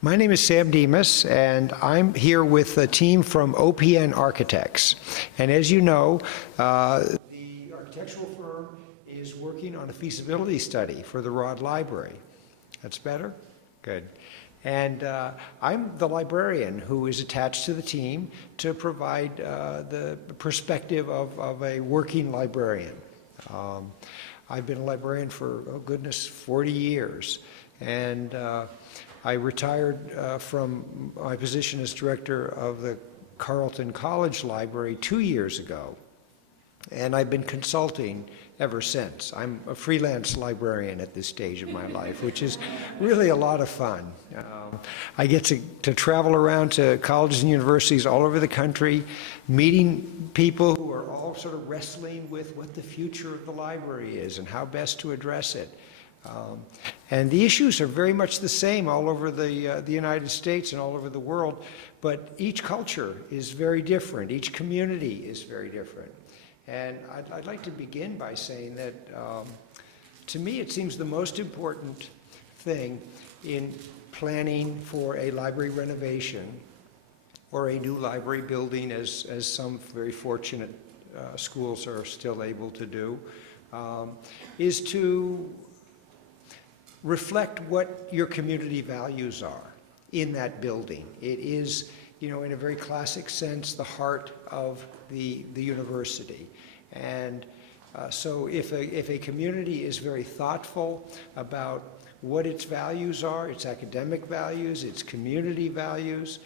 My name is Sam Demas, and I'm here with a team from OPN Architects. And as you know, the architectural firm is working on a feasibility study for the Rod Library. That's better? Good. And I'm the librarian who is attached to the team to provide the perspective of a working librarian. I've been a librarian for, oh goodness, 40 years. And I retired from my position as director of the Carleton College Library 2 years ago. And I've been consulting ever since. I'm a freelance librarian at this stage of my life, which is really a lot of fun. I get to travel around to colleges and universities all over the country, meeting people who are all sort of wrestling with what the future of the library is and how best to address it. And the issues are very much the same all over the United States and all over the world, but each culture is very different. Each community is very different. And I'd like to begin by saying that to me it seems the most important thing in planning for a library renovation or a new library building, as some very fortunate schools are still able to do, is to reflect what your community values are in that building. It is, you know, in a very classic sense, the heart of the university. And so if a community is very thoughtful about what its values are, its academic values, its community values,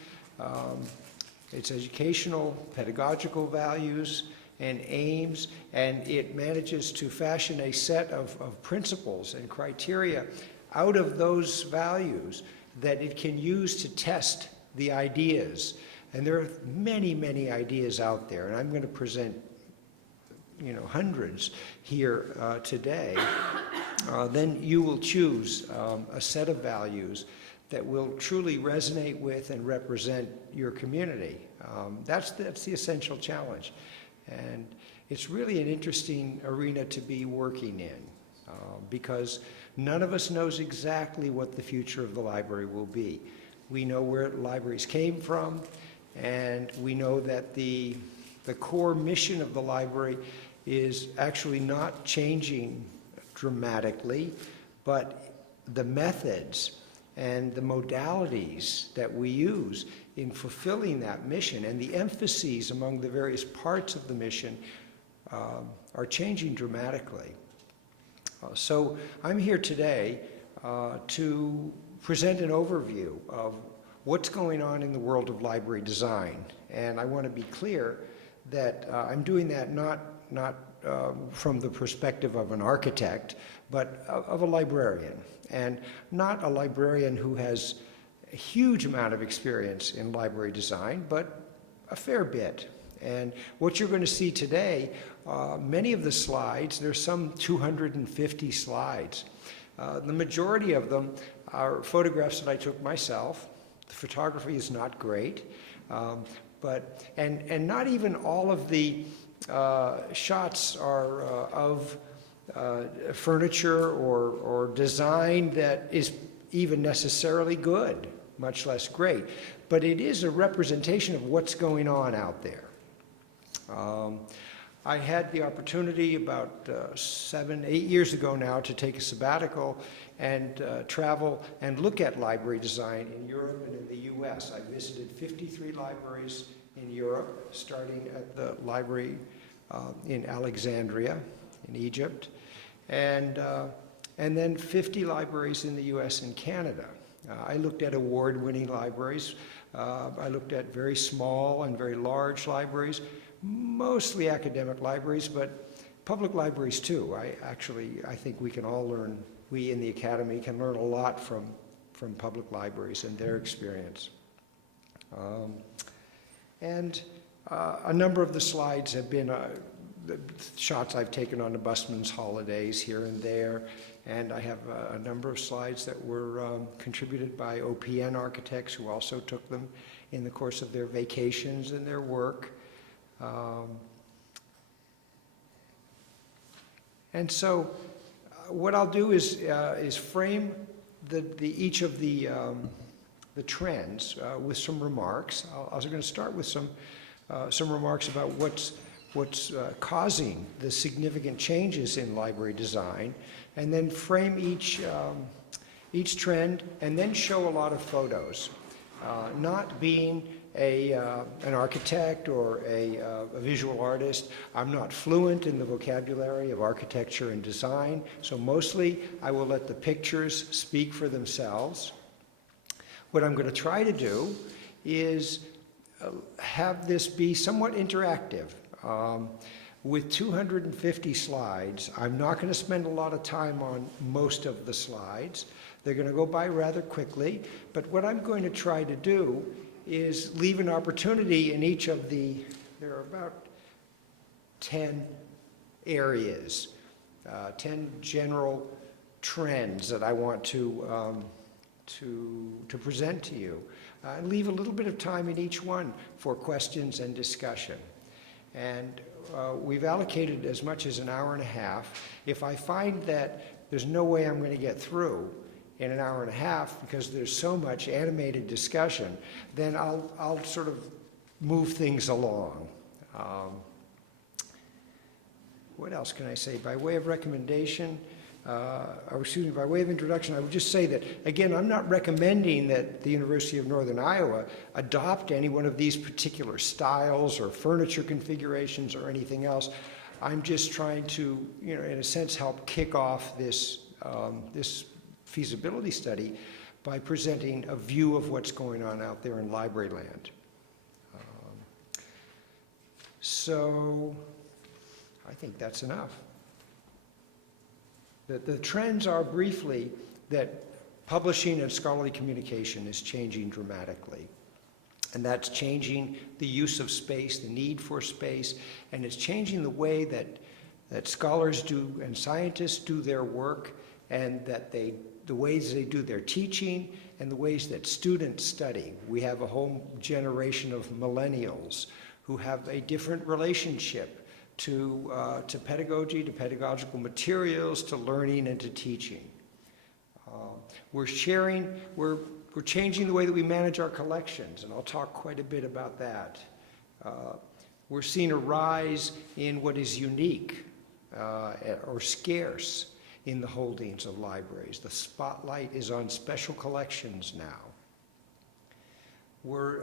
its educational, pedagogical values and aims, and it manages to fashion a set of principles and criteria out of those values that it can use to test the ideas. And there are many, many ideas out there, and I'm going to present, you know, hundreds here today. Then you will choose a set of values that will truly resonate with and represent your community. That's the essential challenge. And it's really an interesting arena to be working in because none of us knows exactly what the future of the library will be. We know where libraries came from, and we know that the core mission of the library is actually not changing dramatically, but the methods and the modalities that we use in fulfilling that mission and the emphases among the various parts of the mission are changing dramatically. So I'm here today to present an overview of what's going on in the world of library design. And I want to be clear that I'm doing that not from the perspective of an architect, but of a librarian. And not a librarian who has a huge amount of experience in library design, but a fair bit. And what you're going to see today, many of the slides, there's some 250 slides. The majority of them are photographs that I took myself. The photography is not great, and not even all of the shots are of furniture or design that is even necessarily good, much less great. But it is a representation of what's going on out there. I had the opportunity about 7, 8 years ago now to take a sabbatical and travel and look at library design in Europe and in the US. I visited 53 libraries in Europe, starting at the library in Alexandria in Egypt, and then 50 libraries in the US and Canada. I looked at award-winning libraries. I looked at very small and very large libraries, mostly academic libraries, but public libraries too. I think we can all learn, we in the Academy can learn a lot from public libraries and their experience. A number of the slides have been the shots I've taken on the busman's holidays here and there, and I have a number of slides that were contributed by OPN architects who also took them in the course of their vacations and their work. And so what I'll do is frame each of the the trends with some remarks. I was going to start with some remarks about what's causing the significant changes in library design, and then frame each trend, and then show a lot of photos. Not being an architect or a visual artist, I'm not fluent in the vocabulary of architecture and design, so mostly I will let the pictures speak for themselves. What I'm going to try to do is have this be somewhat interactive. With 250 slides, I'm not going to spend a lot of time on most of the slides. They're going to go by rather quickly, but what I'm going to try to do is leave an opportunity in each of there are about 10 areas, 10 general trends that I want to present to you. And leave a little bit of time in each one for questions and discussion. And we've allocated as much as an hour and a half. If I find that there's no way I'm going to get through in an hour and a half because there's so much animated discussion, then I'll sort of move things along. What else can I say? By way of recommendation, by way of introduction, I would just say that, again, I'm not recommending that the University of Northern Iowa adopt any one of these particular styles or furniture configurations or anything else. I'm just trying to, in a sense, help kick off this feasibility study by presenting a view of what's going on out there in library land. So I think that's enough. The trends are briefly that publishing and scholarly communication is changing dramatically. And that's changing the use of space, the need for space, and it's changing the way that scholars do and scientists do their work, and that the ways they do their teaching and the ways that students study. We have a whole generation of millennials who have a different relationship to pedagogy, to pedagogical materials, to learning, and to teaching. We're changing the way that we manage our collections, and I'll talk quite a bit about that. We're seeing a rise in what is unique or scarce in the holdings of libraries. The spotlight is on special collections now. We're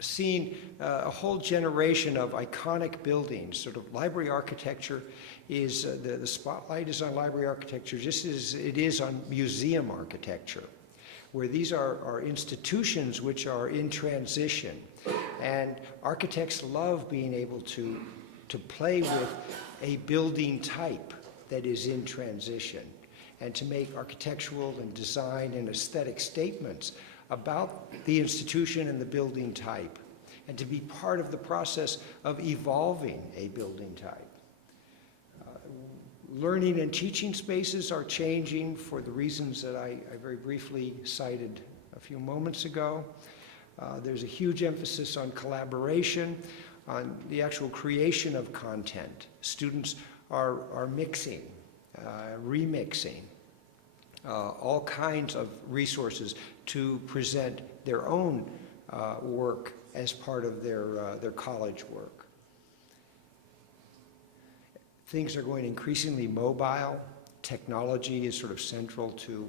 seeing a whole generation of iconic buildings. Sort of library architecture is, the spotlight is on library architecture just as it is on museum architecture, where these are institutions which are in transition. And architects love being able to play with a building type that is in transition, and to make architectural and design and aesthetic statements about the institution and the building type, and to be part of the process of evolving a building type. Learning and teaching spaces are changing for the reasons that I very briefly cited a few moments ago. There's a huge emphasis on collaboration, on the actual creation of content. Students are mixing, remixing, all kinds of resources to present their own work as part of their college work. Things are going increasingly mobile. Technology is sort of central to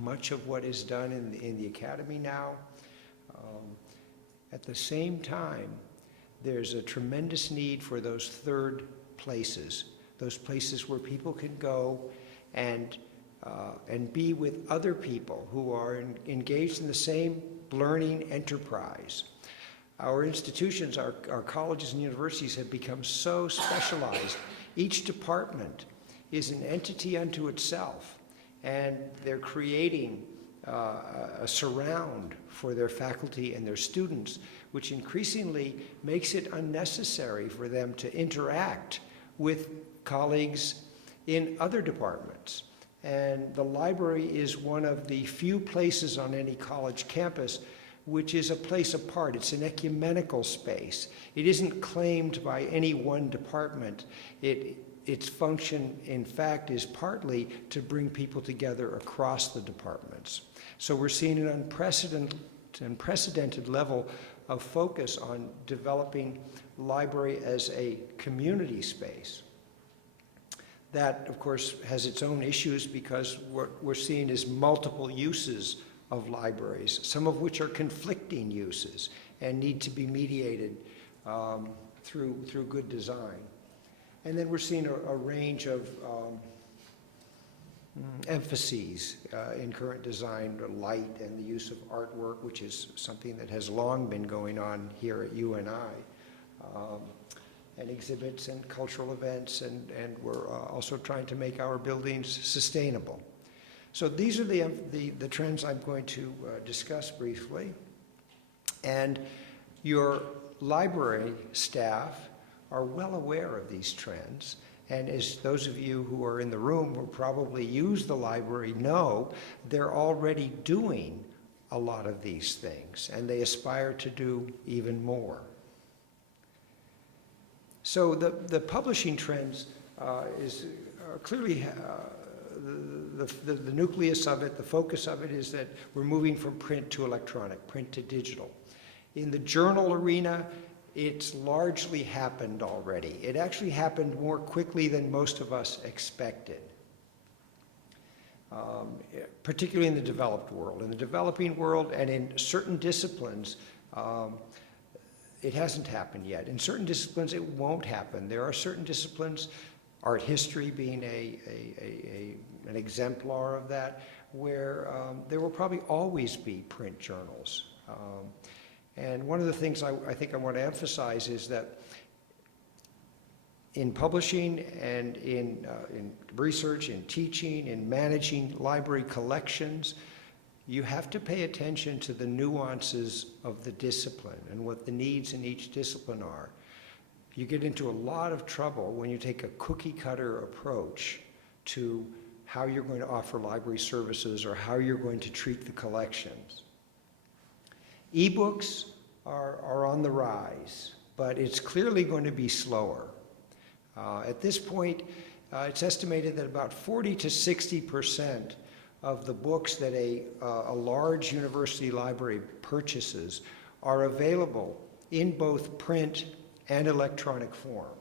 much of what is done in the academy now. At the same time, there's a tremendous need for those third places, those places where people can go and be with other people who are engaged in the same learning enterprise. Our institutions, our colleges and universities have become so specialized. Each department is an entity unto itself, and they're creating a surround for their faculty and their students, which increasingly makes it unnecessary for them to interact with colleagues in other departments. And the library is one of the few places on any college campus which is a place apart. It's an ecumenical space. It isn't claimed by any one department. It its function, in fact, is partly to bring people together across the departments. So we're seeing an unprecedented level of focus on developing library as a community space. That, of course, has its own issues because what we're seeing is multiple uses of libraries, some of which are conflicting uses and need to be mediated through good design. And then we're seeing a range of emphases in current design, light and the use of artwork, which is something that has long been going on here at UNI, and exhibits and cultural events, and we're also trying to make our buildings sustainable. So these are the trends I'm going to discuss briefly. And your library staff are well aware of these trends. And as those of you who are in the room who probably use the library know, they're already doing a lot of these things, and they aspire to do even more. So the publishing trends is clearly the nucleus of it, the focus of it is that we're moving from print to electronic, print to digital. In the journal arena, it's largely happened already. It actually happened more quickly than most of us expected, particularly in the developed world. In the developing world and in certain disciplines, it hasn't happened yet. In certain disciplines, it won't happen. There are certain disciplines, art history being an exemplar of that, where there will probably always be print journals. And one of the things I think I want to emphasize is that in publishing and in research, in teaching, in managing library collections, you have to pay attention to the nuances of the discipline and what the needs in each discipline are. You get into a lot of trouble when you take a cookie-cutter approach to how you're going to offer library services or how you're going to treat the collections. E-books are on the rise, but it's clearly going to be slower. At this point, it's estimated that about 40 to 60% of the books that a large university library purchases are available in both print and electronic form.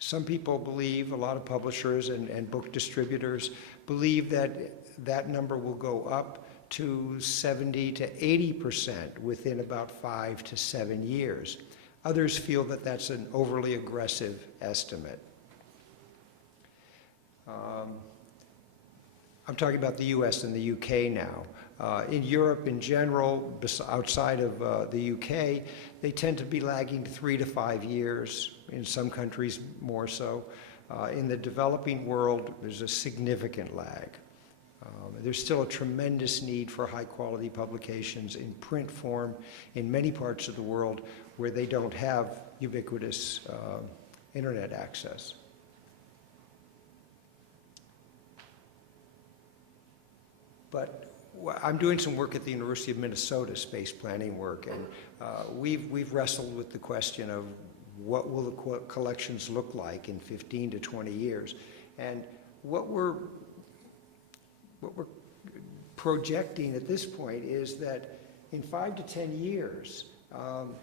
Some people believe, a lot of publishers and book distributors believe that that number will go up to 70 to 80% within about 5 to 7 years. Others feel that that's an overly aggressive estimate. I'm talking about the US and the UK now. In Europe in general, outside of the UK, they tend to be lagging 3 to 5 years, in some countries more so. In the developing world, there's a significant lag. There's still a tremendous need for high-quality publications in print form in many parts of the world where they don't have ubiquitous internet access. But I'm doing some work at the University of Minnesota, space planning work, and we've wrestled with the question of what will the collections look like in 15 to 20 years. And what we're projecting at this point is that in 5 to 10 years,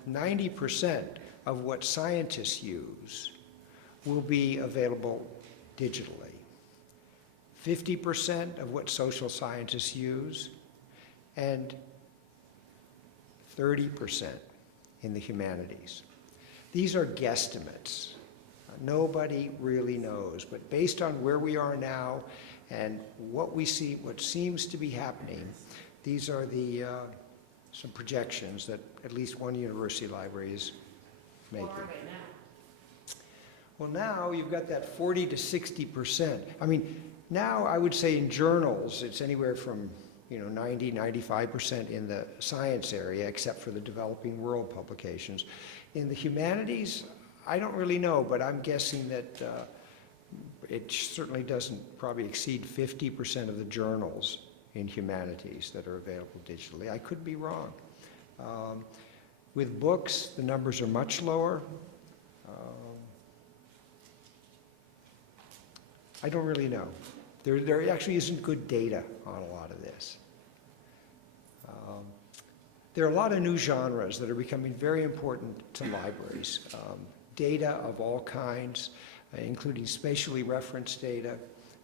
90% of what scientists use will be available digitally. 50% of what social scientists use, and 30% in the humanities. These are guesstimates. Nobody really knows, but based on where we are now and what we see, what seems to be happening, these are the some projections that at least one university library is making. What are they now? Well, now you've got that 40 to 60%. I mean, now I would say in journals, it's anywhere from 90, 95% in the science area, except for the developing world publications. In the humanities, I don't really know, but I'm guessing that it certainly doesn't probably exceed 50% of the journals in humanities that are available digitally. I could be wrong. With books, the numbers are much lower. I don't really know. There actually isn't good data on a lot of this. There are a lot of new genres that are becoming very important to libraries. Data of all kinds, including spatially referenced data,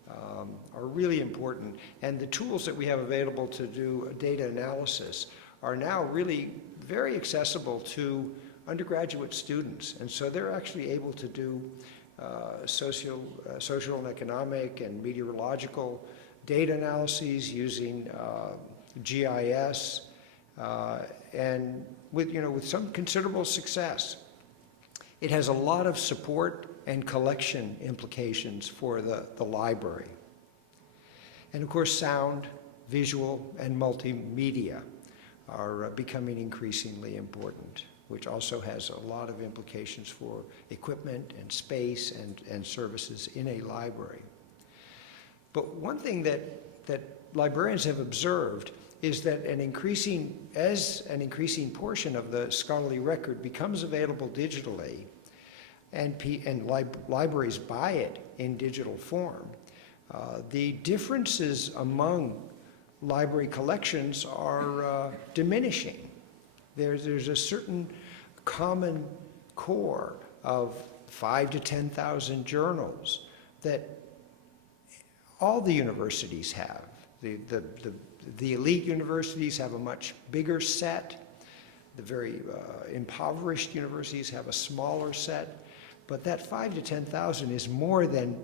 are really important. And the tools that we have available to do data analysis are now really very accessible to undergraduate students. And so they're actually able to do social and economic and meteorological data analyses using GIS, and with some considerable success. It has a lot of support and collection implications for the library. And of course, sound, visual, and multimedia are becoming increasingly important, which also has a lot of implications for equipment and space and services in a library. But one thing that librarians have observed is that as an increasing portion of the scholarly record becomes available digitally, and libraries buy it in digital form, the differences among library collections are diminishing. There's a certain common core of 5,000 to 10,000 journals that all the universities have. The elite universities have a much bigger set. The very impoverished universities have a smaller set. But that 5,000 to 10,000 is more than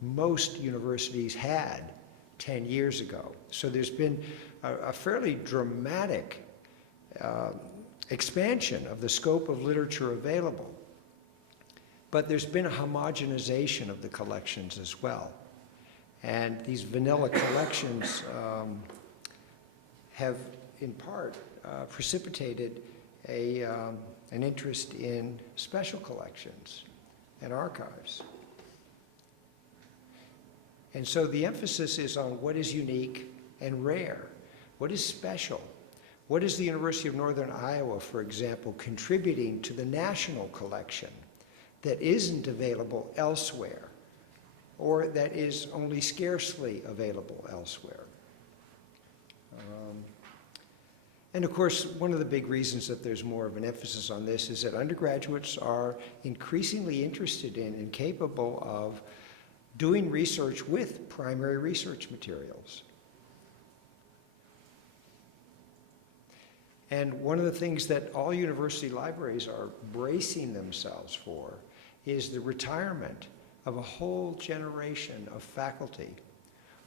most universities had 10 years ago. So there's been a fairly dramatic expansion of the scope of literature available. But there's been a homogenization of the collections as well. And these vanilla collections have, in part, precipitated an interest in special collections and archives. And so the emphasis is on what is unique and rare, what is special. What is the University of Northern Iowa, for example, contributing to the national collection that isn't available elsewhere, or that is only scarcely available elsewhere? And of course, one of the big reasons that there's more of an emphasis on this is that undergraduates are increasingly interested in and capable of doing research with primary research materials. And one of the things that all university libraries are bracing themselves for is the retirement of a whole generation of faculty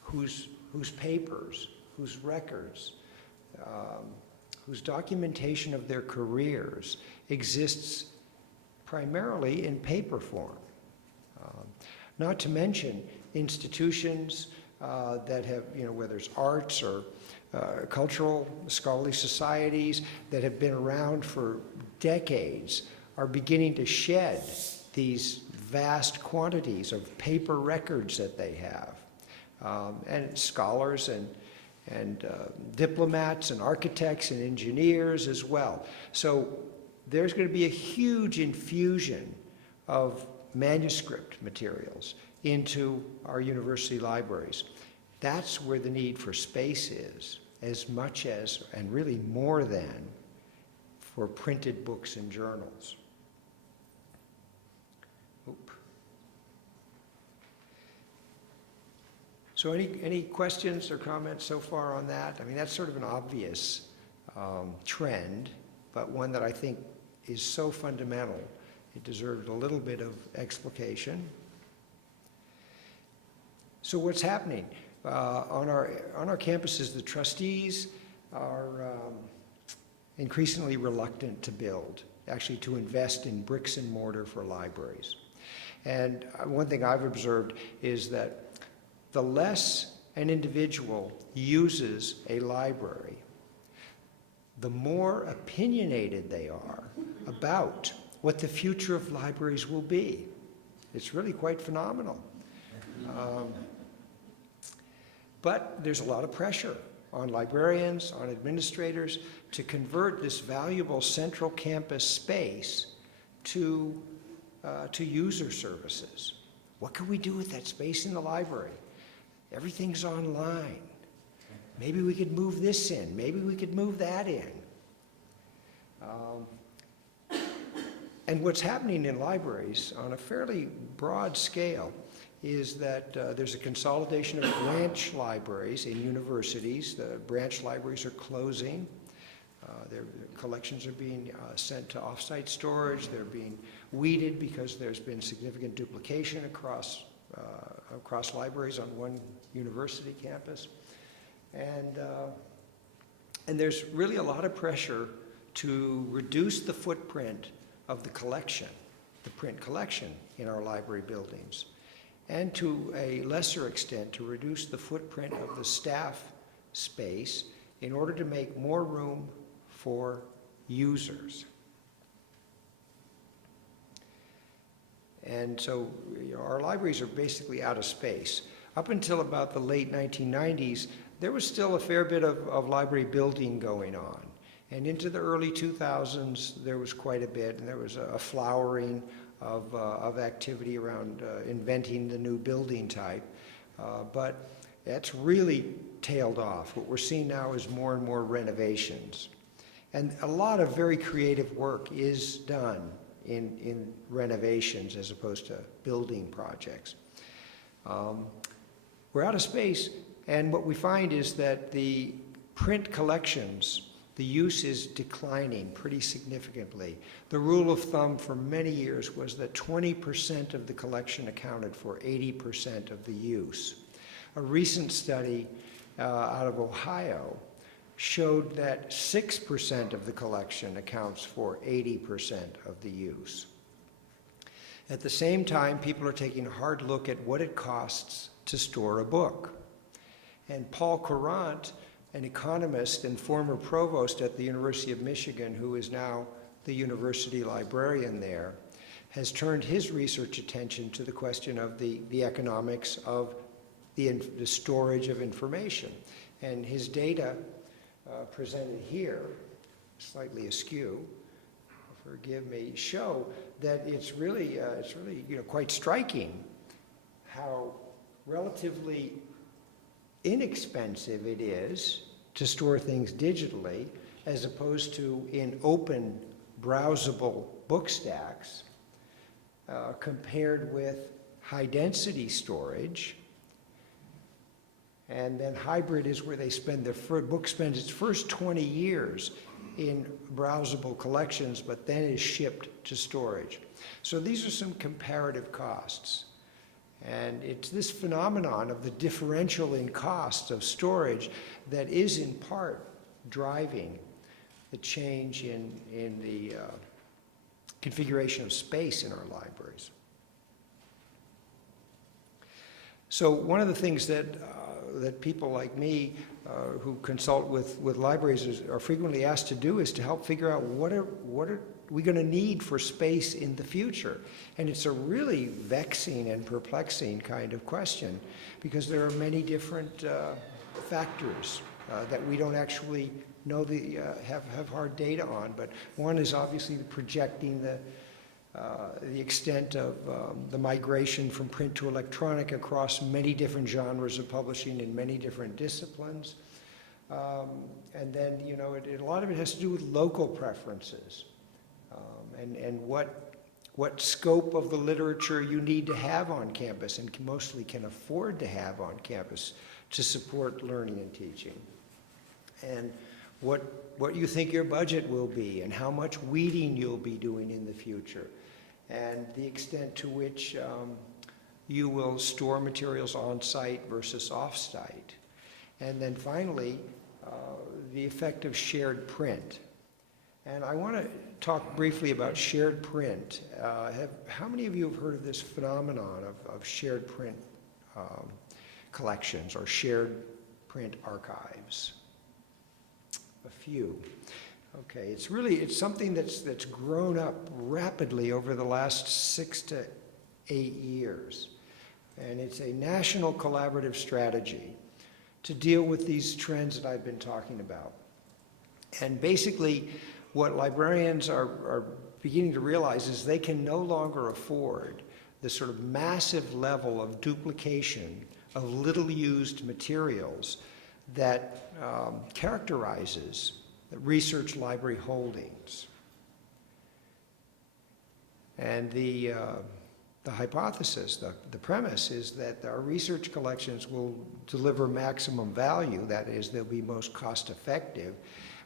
whose papers, whose records, whose documentation of their careers exists primarily in paper form. Not to mention institutions that have, whether it's arts or cultural scholarly societies that have been around for decades are beginning to shed these vast quantities of paper records that they have. And scholars and diplomats and architects and engineers as well. So there's going to be a huge infusion of manuscript materials into our university libraries. That's where the need for space is, as much as, and really more than, for printed books and journals. Oop. So any questions or comments so far on that? I mean, that's sort of an obvious trend, but one that I think is so fundamental, it deserved a little bit of explication. So what's happening? On our campuses, the trustees are increasingly reluctant to build, actually to invest in bricks and mortar for libraries. And one thing I've observed is that the less an individual uses a library, the more opinionated they are about what the future of libraries will be. It's really quite phenomenal. But there's a lot of pressure on librarians, on administrators, to convert this valuable central campus space to user services. What can we do with that space in the library? Everything's online. Maybe we could move this in. Maybe we could move that in. And what's happening in libraries on a fairly broad scale is that there's a consolidation of branch libraries in universities. The branch libraries are closing. Their collections are being sent to off-site storage. They're being weeded because there's been significant duplication across libraries on one university campus. And there's really a lot of pressure to reduce the footprint of the collection, the print collection in our library buildings, and to a lesser extent to reduce the footprint of the staff space in order to make more room for users. And so our libraries are basically out of space. Up until about the late 1990s, there was still a fair bit of library building going on. And into the early 2000s, there was quite a bit, and there was a flowering of activity around inventing the new building type. But that's really tailed off. What we're seeing now is more and more renovations. And a lot of very creative work is done in renovations as opposed to building projects. We're out of space, and what we find is that the print collections, the use is declining pretty significantly. The rule of thumb for many years was that 20% of the collection accounted for 80% of the use. A recent study out of Ohio showed that 6% of the collection accounts for 80% of the use. At the same time, people are taking a hard look at what it costs to store a book. And Paul Courant, an economist and former provost at the University of Michigan, who is now the university librarian there, has turned his research attention to the question of the economics of the storage of information. And his data presented here, slightly askew, forgive me, show that it's really quite striking how relatively inexpensive it is to store things digitally as opposed to in open browsable book stacks compared with high density storage. And then hybrid is where they spend book spends its first 20 years in browsable collections, but then is shipped to storage. So these are some comparative costs. And it's this phenomenon of the differential in cost of storage that is in part driving the change in the configuration of space in our libraries. So one of the things that people like me who consult with libraries are frequently asked to do is to help figure out what are we going to need for space in the future. And it's a really vexing and perplexing kind of question because there are many different factors that we don't actually know have hard data on. But one is obviously projecting the extent of the migration from print to electronic across many different genres of publishing in many different disciplines. And then, a lot of it has to do with local preferences and what scope of the literature you need to have on campus and mostly can afford to have on campus to support learning and teaching. And what you think your budget will be and how much weeding you'll be doing in the future, and the extent to which you will store materials on-site versus off-site. And then finally, the effect of shared print. And I want to talk briefly about shared print. How many of you have heard of this phenomenon of shared print collections or shared print archives? A few. Okay, it's something that's grown up rapidly over the last 6 to 8 years. And it's a national collaborative strategy to deal with these trends that I've been talking about. And basically, what librarians are beginning to realize is they can no longer afford the sort of massive level of duplication of little used materials that characterizes the research library holdings. And the hypothesis, the premise is that our research collections will deliver maximum value, that is, they'll be most cost effective,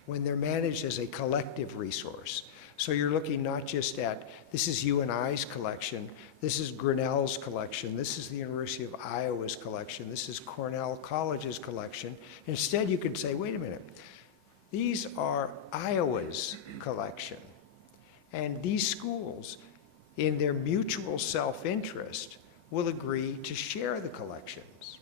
when they're managed as a collective resource. So you're looking not just at, this is you and I's collection, this is Grinnell's collection, this is the University of Iowa's collection, this is Cornell College's collection. Instead, you could say, wait a minute, these are Iowa's collection. And these schools, in their mutual self-interest, will agree to share the collections.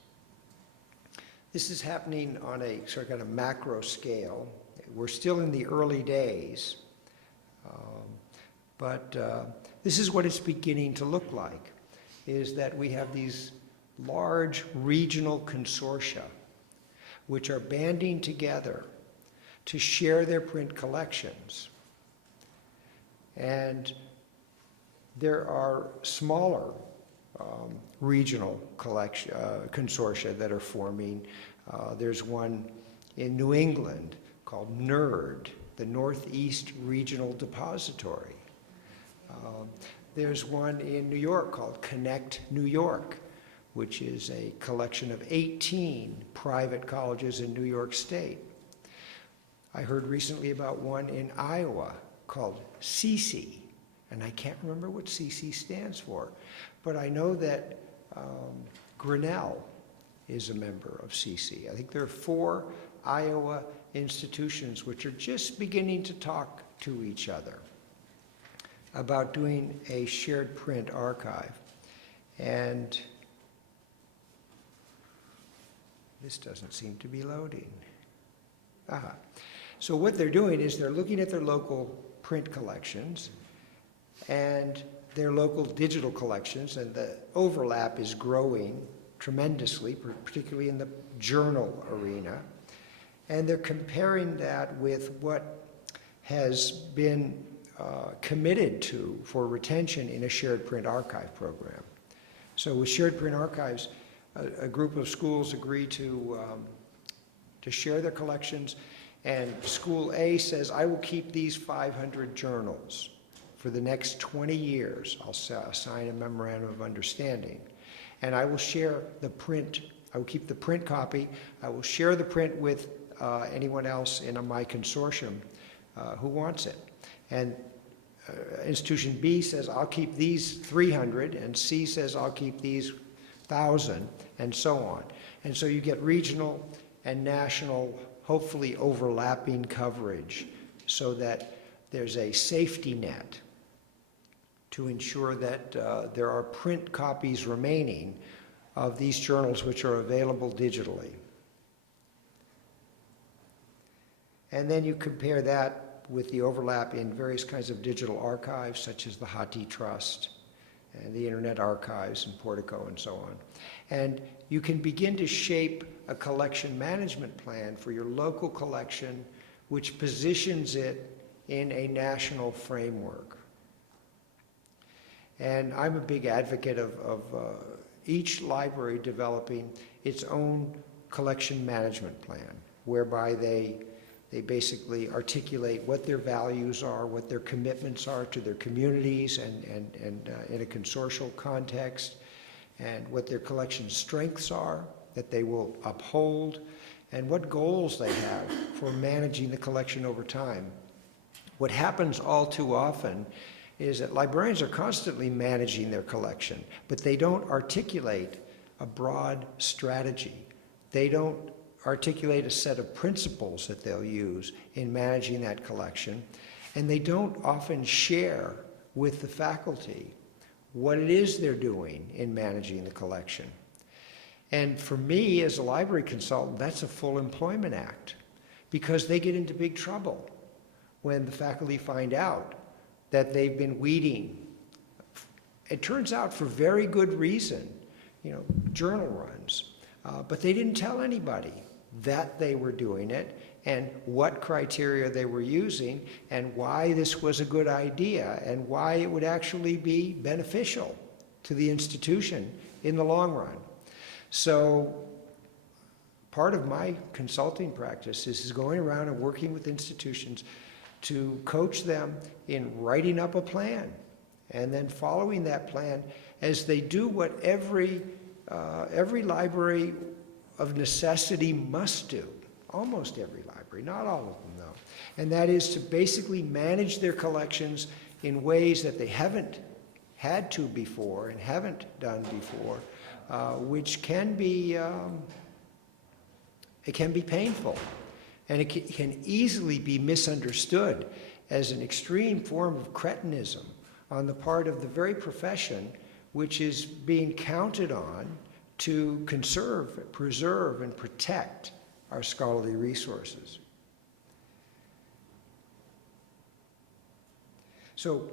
This is happening on a sort of kind of macro scale. We're still in the early days, but this is what it's beginning to look like, is that we have these large regional consortia which are banding together to share their print collections. And there are smaller regional consortia that are forming. There's one in New England called NERD, the Northeast Regional Depository. There's one in New York called Connect New York, which is a collection of 18 private colleges in New York State. I heard recently about one in Iowa called CC, and I can't remember what CC stands for, but I know that Grinnell is a member of CC. I think there are 4 Iowa institutions which are just beginning to talk to each other about doing a shared print archive. And this doesn't seem to be loading. Aha. So what they're doing is they're looking at their local print collections and their local digital collections, and the overlap is growing tremendously, particularly in the journal arena. And they're comparing that with what has been committed to for retention in a shared print archive program. So with shared print archives, a group of schools agree to share their collections, and school A says, I will keep these 500 journals for the next 20 years. I'll sign a memorandum of understanding. And I will share the print, I will keep the print copy, I will share the print with anyone else in my consortium who wants it. And institution B says, I'll keep these 300, and C says, I'll keep these 1,000, and so on. And so you get regional and national, hopefully overlapping coverage, so that there's a safety net to ensure that there are print copies remaining of these journals which are available digitally. And then you compare that with the overlap in various kinds of digital archives, such as the HathiTrust and the Internet Archives and Portico and so on. And you can begin to shape a collection management plan for your local collection, which positions it in a national framework. And I'm a big advocate of each library developing its own collection management plan, whereby they basically articulate what their values are, what their commitments are to their communities and in a consortial context, and what their collection strengths are that they will uphold, and what goals they have for managing the collection over time. What happens all too often is that librarians are constantly managing their collection, but they don't articulate a broad strategy. They don't articulate a set of principles that they'll use in managing that collection, and they don't often share with the faculty what it is they're doing in managing the collection. And for me, as a library consultant, that's a full employment act, because they get into big trouble when the faculty find out that they've been weeding. It turns out for very good reason, journal runs, but they didn't tell anybody that they were doing it and what criteria they were using and why this was a good idea and why it would actually be beneficial to the institution in the long run. So part of my consulting practice is going around and working with institutions to coach them in writing up a plan and then following that plan as they do what every library of necessity must do. Almost every library, not all of them though. And that is to basically manage their collections in ways that they haven't had to before and haven't done before, which can be, it can be painful. And it can easily be misunderstood as an extreme form of cretinism on the part of the very profession which is being counted on to conserve, preserve, and protect our scholarly resources. So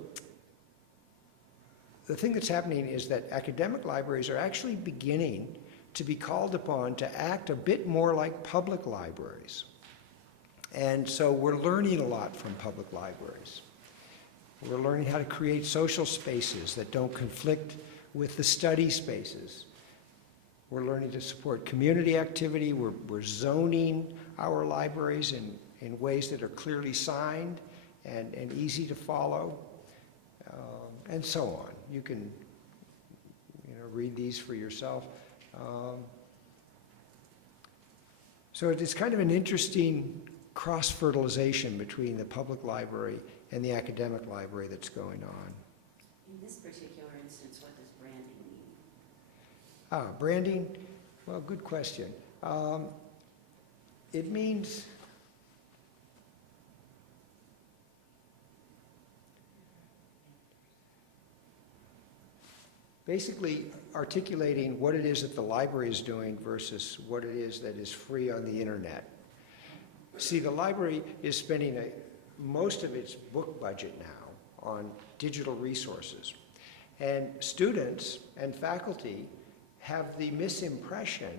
the thing that's happening is that academic libraries are actually beginning to be called upon to act a bit more like public libraries. And so we're learning a lot from public libraries. We're learning how to create social spaces that don't conflict with the study spaces. We're learning to support community activity. We're zoning our libraries in ways that are clearly signed and easy to follow, and so on. You can read these for yourself. So it is kind of an interesting cross-fertilization between the public library and the academic library that's going on. In this particular instance, what does branding mean? Branding, well, good question. It means basically articulating what it is that the library is doing versus what it is that is free on the internet. See, the library is spending most of its book budget now on digital resources. And students and faculty have the misimpression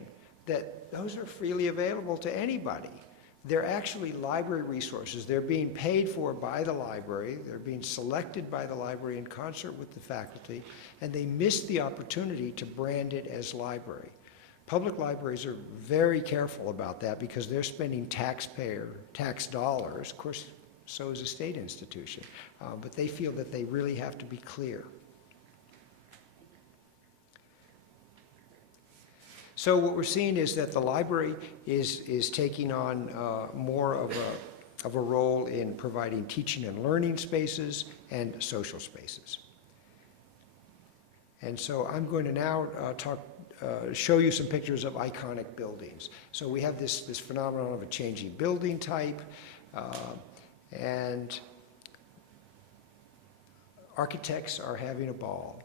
that those are freely available to anybody. They're actually library resources. They're being paid for by the library. They're being selected by the library in concert with the faculty, and they miss the opportunity to brand it as library. Public libraries are very careful about that because they're spending tax dollars. Of course, so is a state institution, but they feel that they really have to be clear. So what we're seeing is that the library is taking on more of a role in providing teaching and learning spaces and social spaces. And so I'm going to now show you some pictures of iconic buildings. So we have this phenomenon of a changing building type, and architects are having a ball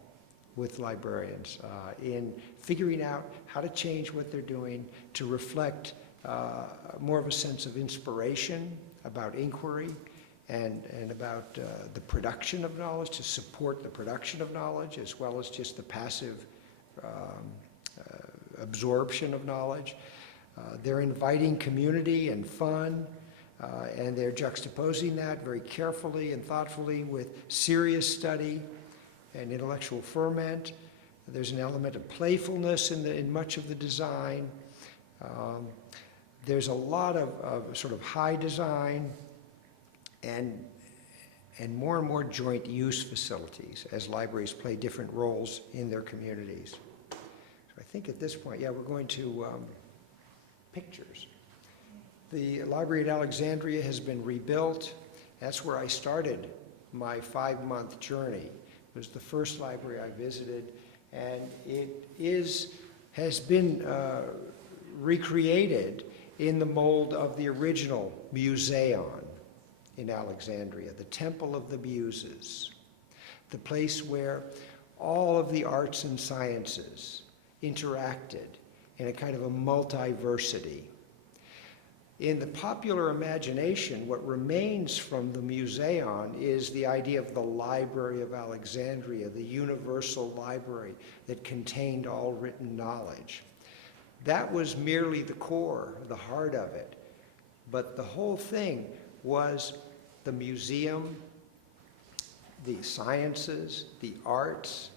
with librarians in figuring out how to change what they're doing to reflect more of a sense of inspiration about inquiry and about the production of knowledge, to support the production of knowledge as well as just the passive absorption of knowledge. They're inviting community and fun, and they're juxtaposing that very carefully and thoughtfully with serious study and intellectual ferment. There's an element of playfulness in much of the design. There's a lot of sort of high design and more and more joint use facilities as libraries play different roles in their communities. So I think at this point, yeah, we're going to pictures. The library at Alexandria has been rebuilt. That's where I started my 5-month journey. It was the first library I visited, and it has been recreated in the mold of the original Museon in Alexandria, the Temple of the Muses, the place where all of the arts and sciences interacted in a kind of a multiversity. In the popular imagination, what remains from the Museon is the idea of the Library of Alexandria, the universal library that contained all written knowledge. That was merely the core, the heart of it. But the whole thing was the museum, the sciences, the arts,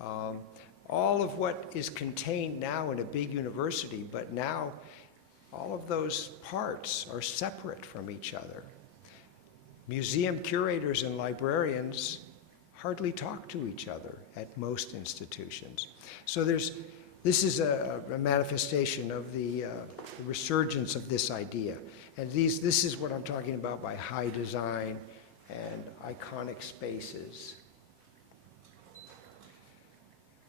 All of what is contained now in a big university, but now all of those parts are separate from each other. Museum curators and librarians hardly talk to each other at most institutions. So this is a manifestation of the resurgence of this idea. And this is what I'm talking about by high design and iconic spaces.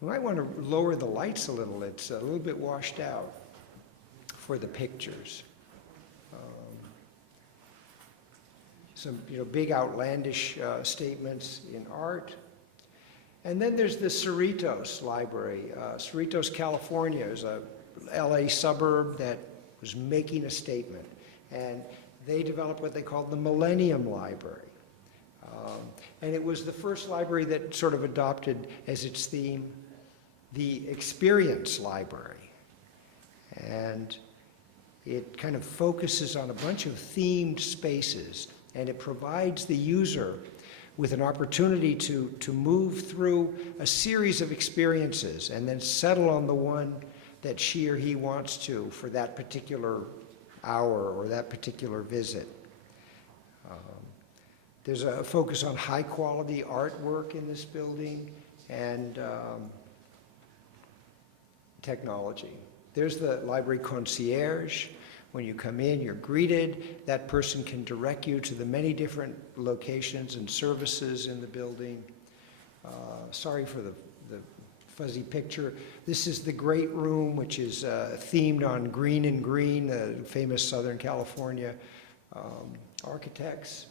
You might want to lower the lights a little. It's a little bit washed out for the pictures. Some big outlandish statements in art. And then there's the Cerritos Library. Cerritos, California is a LA suburb that was making a statement. And they developed what they called the Millennium Library. And it was the first library that sort of adopted as its theme the experience library. And it kind of focuses on a bunch of themed spaces, and it provides the user with an opportunity to move through a series of experiences and then settle on the one that she or he wants to for that particular hour or that particular visit. There's a focus on high-quality artwork in this building and technology. There's the library concierge. When you come in, you're greeted. That person can direct you to the many different locations and services in the building. Sorry for the fuzzy picture. This is the Great Room, which is themed on green and green, the famous Southern California architects.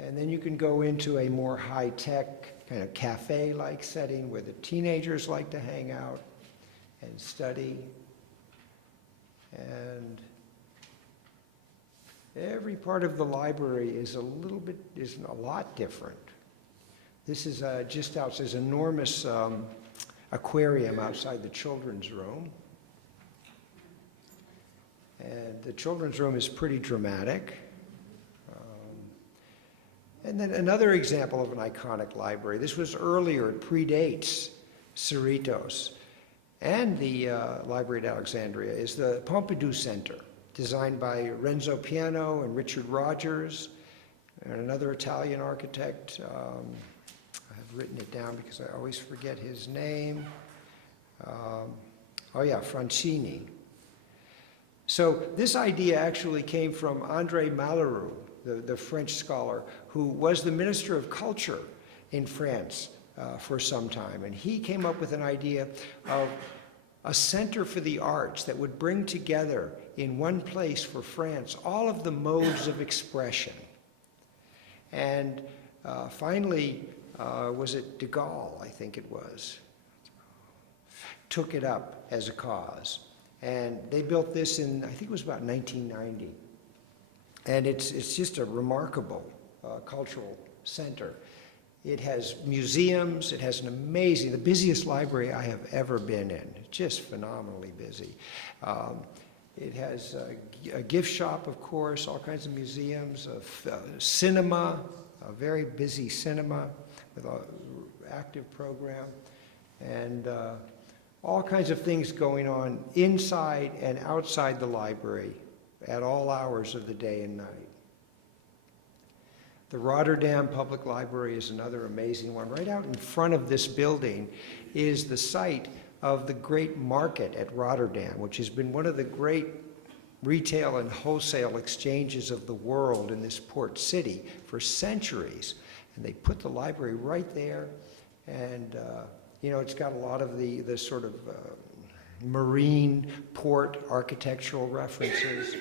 And then you can go into a more high-tech kind of cafe-like setting where the teenagers like to hang out and study. And every part of the library is a lot different. This is just outside, there's an enormous aquarium outside the children's room. And the children's room is pretty dramatic. And then another example of an iconic library. This was earlier, it predates Cerritos. And the Library at Alexandria is the Pompidou Center, designed by Renzo Piano and Richard Rogers, and another Italian architect. I've written it down because I always forget his name. Francini. So this idea actually came from André Malraux, the French scholar, who was the Minister of Culture in France for some time. And he came up with an idea of a center for the arts that would bring together in one place for France all of the modes of expression. And finally, was it de Gaulle, I think it was, took it up as a cause. And they built this in, I think it was about 1990. And it's just a remarkable cultural center. It has museums, it has the busiest library I have ever been in, just phenomenally busy. It has a gift shop, of course, all kinds of museums, cinema, a very busy cinema with an active program, and all kinds of things going on inside and outside the library at all hours of the day and night. The Rotterdam Public Library is another amazing one. Right out in front of this building is the site of the great market at Rotterdam, which has been one of the great retail and wholesale exchanges of the world in this port city for centuries. And they put the library right there, and it's got a lot of the sort of marine port architectural references.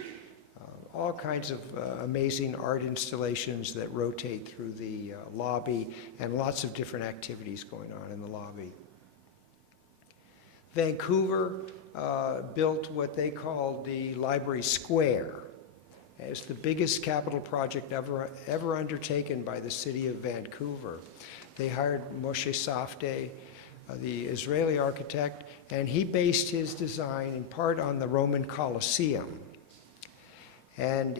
All kinds of amazing art installations that rotate through the lobby, and lots of different activities going on in the lobby. Vancouver built what they called the Library Square. It's the biggest capital project ever undertaken by the city of Vancouver. They hired Moshe Safdie, the Israeli architect, and he based his design in part on the Roman Colosseum. And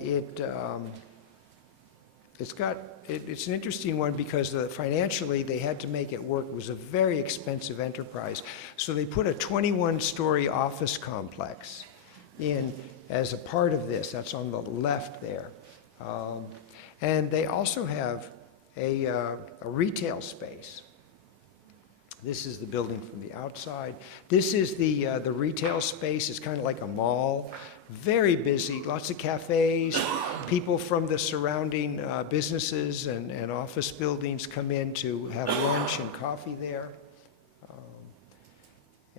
it's got it's an interesting one because financially they had to make it work. It was a very expensive enterprise. So they put a 21-story office complex in as a part of this. That's on the left there. And they also have a retail space. This is the building from the outside. This is the retail space. It's kind of like a mall. Very busy, lots of cafes. People from the surrounding businesses and office buildings come in to have lunch and coffee there.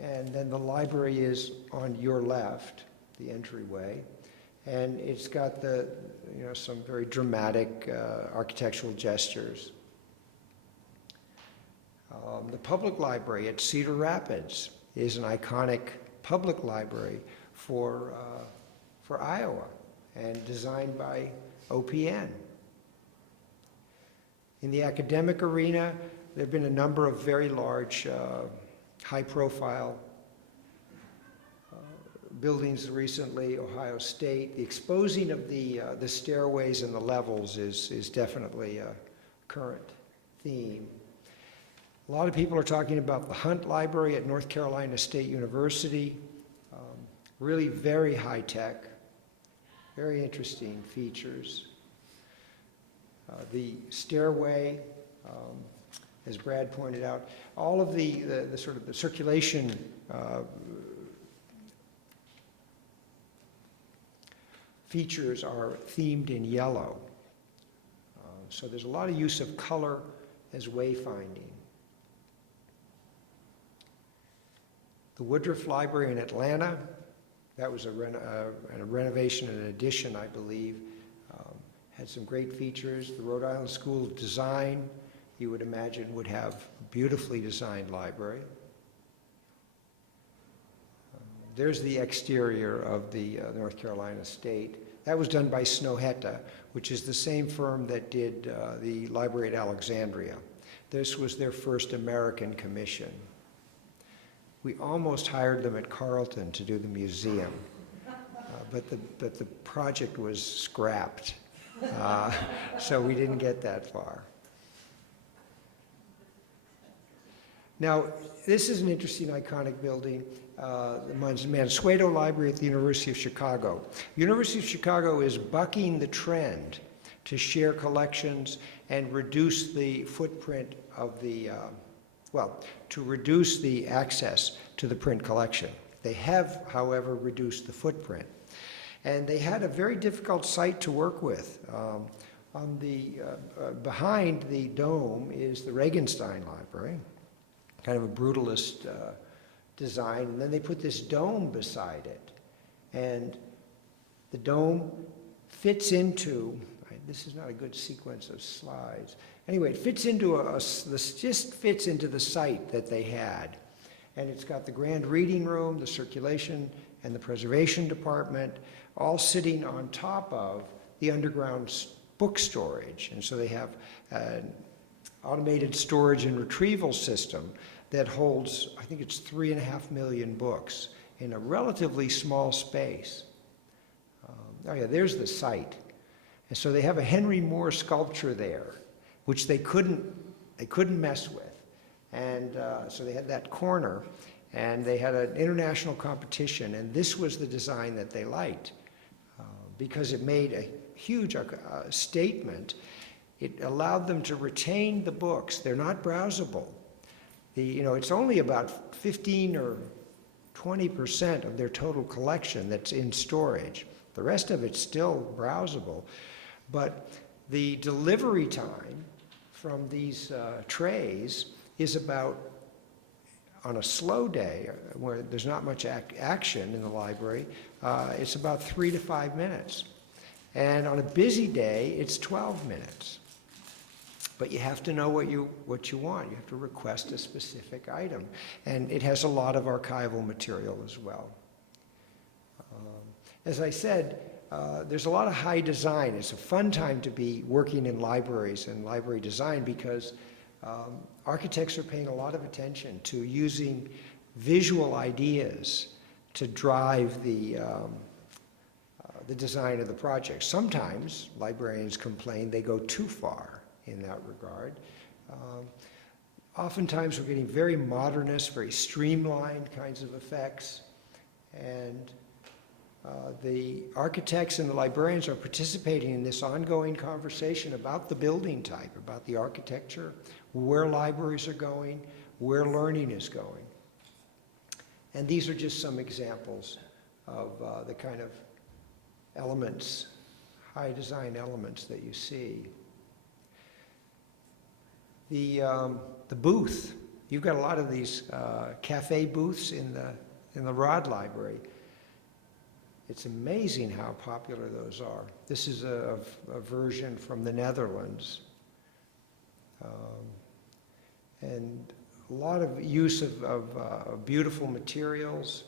And then the library is on your left, the entryway. And it's got some very dramatic architectural gestures. The public library at Cedar Rapids is an iconic public library for Iowa and designed by OPN. In the academic arena, there have been a number of very large, high-profile buildings recently. Ohio State. The exposing of the stairways and the levels is definitely a current theme. A lot of people are talking about the Hunt Library at North Carolina State University. Really very high-tech, very interesting features. The stairway, as Brad pointed out, all of the sort of the circulation features are themed in yellow. So there's a lot of use of color as wayfinding. The Woodruff Library in Atlanta, that was a renovation and an addition, I believe. Had some great features. The Rhode Island School of Design, you would imagine, would have a beautifully designed library. There's the exterior of the North Carolina State. That was done by Snøhetta, which is the same firm that did the library at Alexandria. This was their first American commission. We almost hired them at Carleton to do the museum, but the project was scrapped, so we didn't get that far. Now, this is an interesting, iconic building, the Mansueto Library at the University of Chicago. University of Chicago is bucking the trend to share collections and reduce the footprint of the, to reduce the access to the print collection. They have, however, reduced the footprint. And they had a very difficult site to work with. On the, behind the dome is the Regenstein Library, kind of a brutalist design, and then they put this dome beside it. And the dome fits into, this is not a good sequence of slides. Anyway, it fits into this just fits into the site that they had. And it's got the grand reading room, the circulation, and the preservation department, all sitting on top of the underground book storage. And so they have an automated storage and retrieval system that holds, I think it's 3.5 million books in a relatively small space. Oh yeah, there's the site. And so they have a Henry Moore sculpture there, which they couldn't mess with. And so they had that corner, and they had an international competition, and this was the design that they liked because it made a huge statement. It allowed them to retain the books. They're not browsable. It's only about 15 or 20% of their total collection that's in storage. The rest of it's still browsable. But the delivery time from these trays is about, on a slow day, where there's not much action in the library, it's about 3 to 5 minutes. And on a busy day, it's 12 minutes. But you have to know what you want. You have to request a specific item. And it has a lot of archival material as well. As I said, there's a lot of high design. It's a fun time to be working in libraries and library design because architects are paying a lot of attention to using visual ideas to drive the design of the project. Sometimes librarians complain they go too far. in that regard. Oftentimes we're getting very modernist, very streamlined kinds of effects, and the architects and the librarians are participating in this ongoing conversation about the building type, about the architecture, where libraries are going, where learning is going. And these are just some examples of the kind of elements, high design elements that you see. The booth, you've got a lot of these cafe booths in the Rod Library. It's amazing how popular those are. This is a version from the Netherlands. And a lot of use of beautiful materials.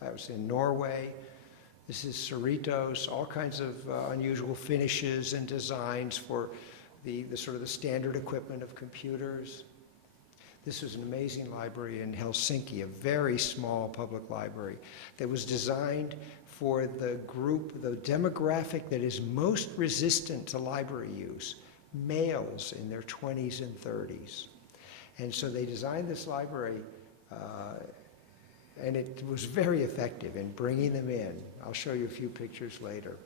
That was in Norway. This is Cerritos, all kinds of unusual finishes and designs for the sort of the standard equipment of computers. This was an amazing library in Helsinki, a very small public library that was designed for the group, the demographic that is most resistant to library use, males in their 20s and 30s. And so they designed this library, and it was very effective in bringing them in. I'll show you a few pictures later.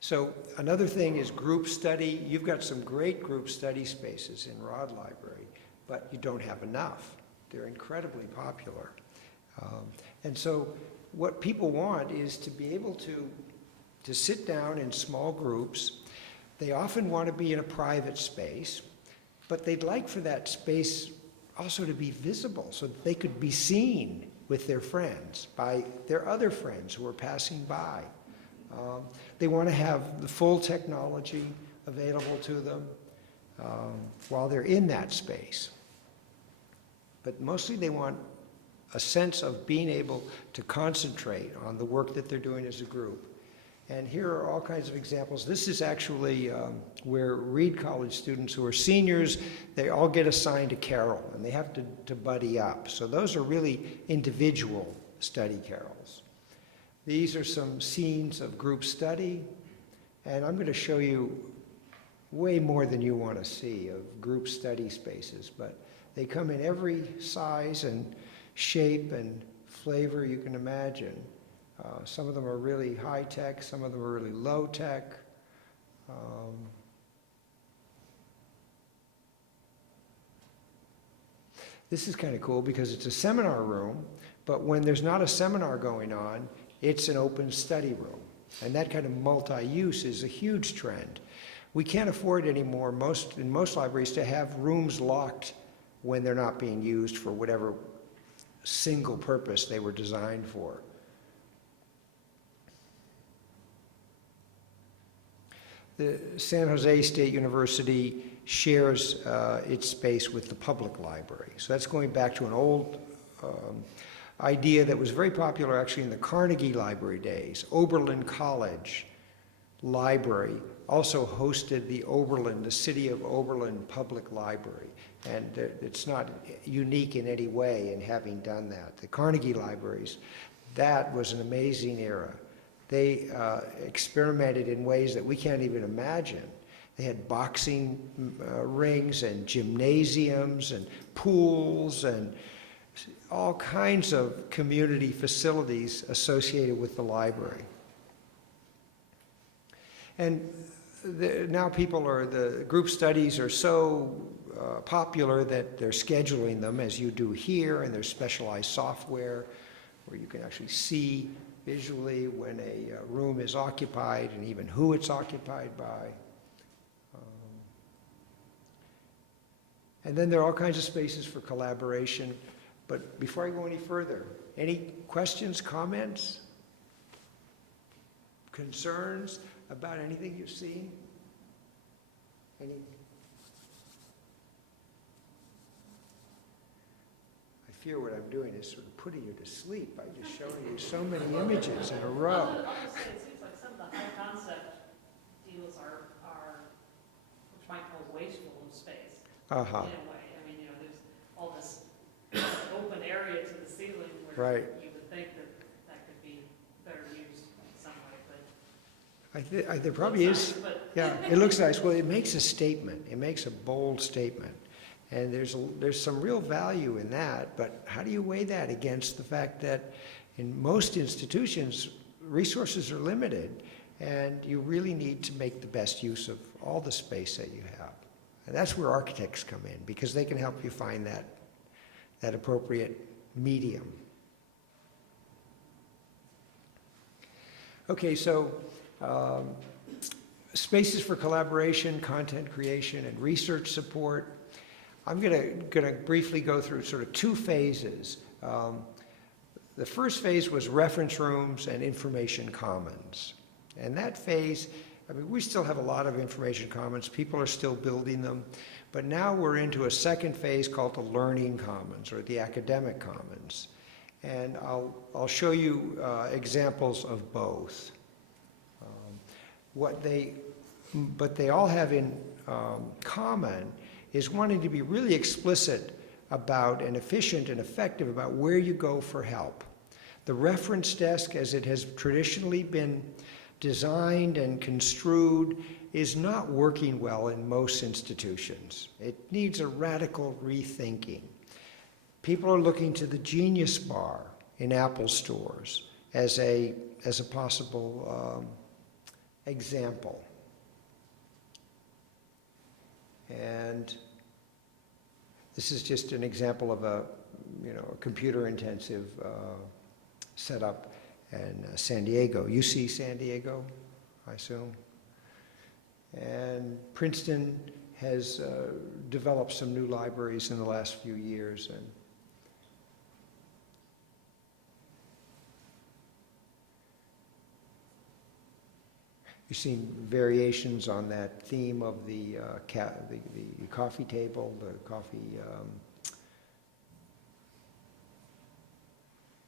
So another thing is group study. You've got some great group study spaces in Rod Library, but you don't have enough. They're incredibly popular. And so what people want is to be able to sit down in small groups. They often want to be in a private space, but they'd like for that space also to be visible so that they could be seen with their friends, by their other friends who are passing by. They want to have the full technology available to them while they're in that space. But mostly they want a sense of being able to concentrate on the work that they're doing as a group. And here are all kinds of examples. This is actually where Reed College students who are seniors, they all get assigned a carrel, and they have to buddy up. So those are really individual study carrels. These are some scenes of group study, and I'm going to show you way more than you want to see of group study spaces, but they come in every size and shape and flavor you can imagine. Some of them are really high-tech, some of them are really low-tech. This is kind of cool because it's a seminar room, but when there's not a seminar going on, it's an open study room. And that kind of multi-use is a huge trend. We can't afford anymore, in most libraries, to have rooms locked when they're not being used for whatever single purpose they were designed for. The San Jose State University shares its space with the public library. So that's going back to an old idea that was very popular actually in the Carnegie Library days. Oberlin College Library also hosted the City of Oberlin Public Library. And it's not unique in any way in having done that. The Carnegie Libraries, that was an amazing era. They experimented in ways that we can't even imagine. They had boxing rings and gymnasiums and pools and all kinds of community facilities associated with the library. And now the group studies are so popular that they're scheduling them as you do here, and there's specialized software where you can actually see visually when a room is occupied and even who it's occupied by. And then there are all kinds of spaces for collaboration. But before I go any further, any questions, comments, concerns about anything you've seen? Any? I fear what I'm doing is sort of putting you to sleep by just showing you so many images in a row. I would say it seems like some of the high concept deals are which might call wasteful of space in a way. I mean, there's all this open area to the ceiling where Right. you would think that could be better used in some way, but There probably Looks is. nice, but Yeah, it looks nice. Well, it makes a statement. It makes a bold statement. And there's some real value in that, but how do you weigh that against the fact that in most institutions, resources are limited, and you really need to make the best use of all the space that you have. And that's where architects come in, because they can help you find that appropriate medium. Okay, so spaces for collaboration, content creation, and research support. I'm gonna briefly go through sort of two phases. The first phase was reference rooms and information commons. And that phase, I mean, we still have a lot of information commons. People are still building them. But now we're into a second phase called the learning commons, or the academic commons. And I'll show you examples of both. But they all have in common is wanting to be really explicit about and efficient and effective about where you go for help. The reference desk, as it has traditionally been designed and construed, is not working well in most institutions. It needs a radical rethinking. People are looking to the Genius Bar in Apple stores as a possible example. And this is just an example of a computer-intensive setup in San Diego. You see San Diego, I assume? And Princeton has developed some new libraries in the last few years. And you've seen variations on that theme of the coffee table, the coffee.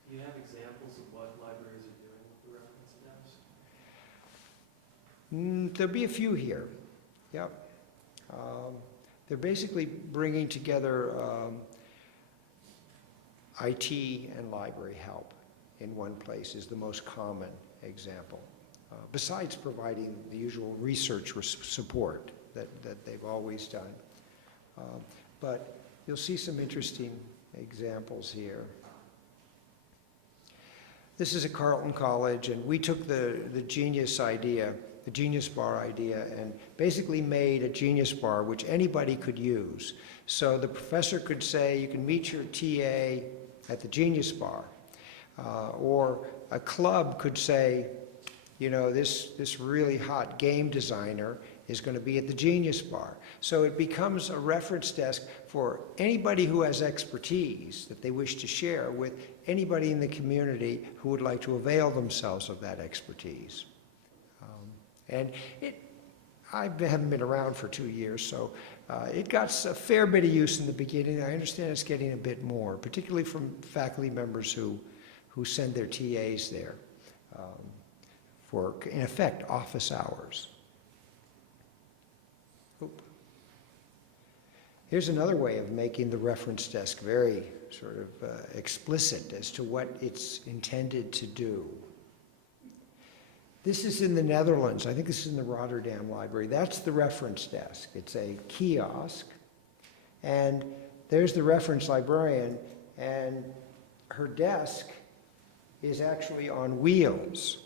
Do you have examples of what libraries are doing with the reference desk? There'll be a few here. Yep. They're basically bringing together IT and library help in one place is the most common example. Besides providing the usual research support that they've always done. But you'll see some interesting examples here. This is at Carleton College, and we took the Genius idea, the Genius Bar idea, and basically made a Genius Bar which anybody could use. So the professor could say, you can meet your TA at the Genius Bar. Or a club could say, this really hot game designer is going to be at the Genius Bar. So it becomes a reference desk for anybody who has expertise that they wish to share with anybody in the community who would like to avail themselves of that expertise. I haven't been around for 2 years, so it got a fair bit of use in the beginning. I understand it's getting a bit more, particularly from faculty members who send their TAs there. For, in effect, office hours. Oop. Here's another way of making the reference desk very sort of explicit as to what it's intended to do. This is in the Netherlands. I think this is in the Rotterdam library. That's the reference desk. It's a kiosk. And there's the reference librarian, and her desk is actually on wheels.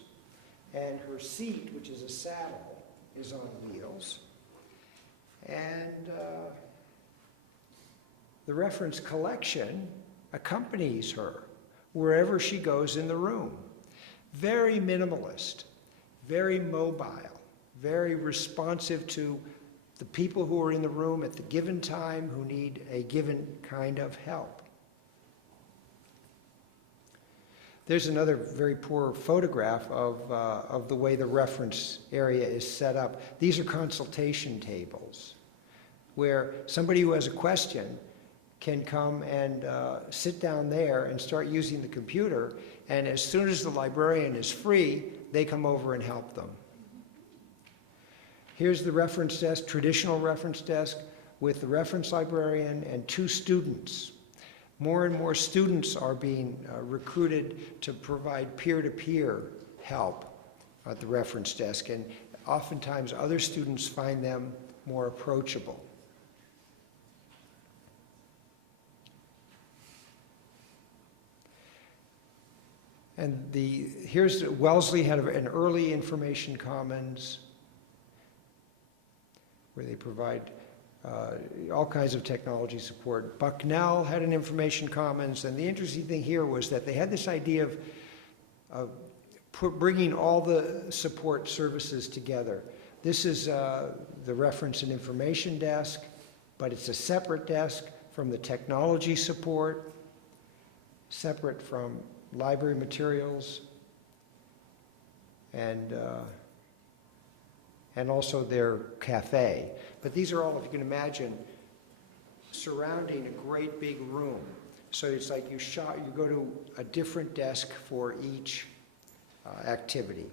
And her seat, which is a saddle, is on wheels. And the reference collection accompanies her wherever she goes in the room. Very minimalist, very mobile, very responsive to the people who are in the room at the given time who need a given kind of help. There's another very poor photograph of the way the reference area is set up. These are consultation tables where somebody who has a question can come and sit down there and start using the computer, and as soon as the librarian is free, they come over and help them. Here's the reference desk, traditional reference desk, with the reference librarian and 2 students. More and more students are being recruited to provide peer-to-peer help at the reference desk, and oftentimes other students find them more approachable. And here's, Wellesley had an early information commons where they provide all kinds of technology support. Bucknell had an information commons, and the interesting thing here was that they had this idea of bringing all the support services together. This is the reference and information desk, but it's a separate desk from the technology support, separate from library materials, and also their cafe. But these are all, if you can imagine, surrounding a great big room. So it's like you go to a different desk for each activity.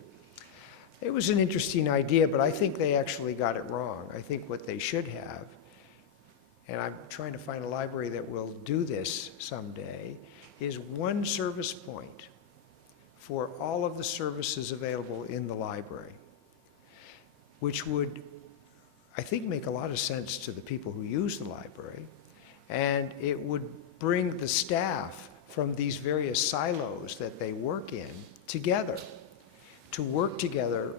It was an interesting idea, but I think they actually got it wrong. I think what they should have, and I'm trying to find a library that will do this someday, is one service point for all of the services available in the library, which would, I think, make a lot of sense to the people who use the library, and it would bring the staff from these various silos that they work in together, to work together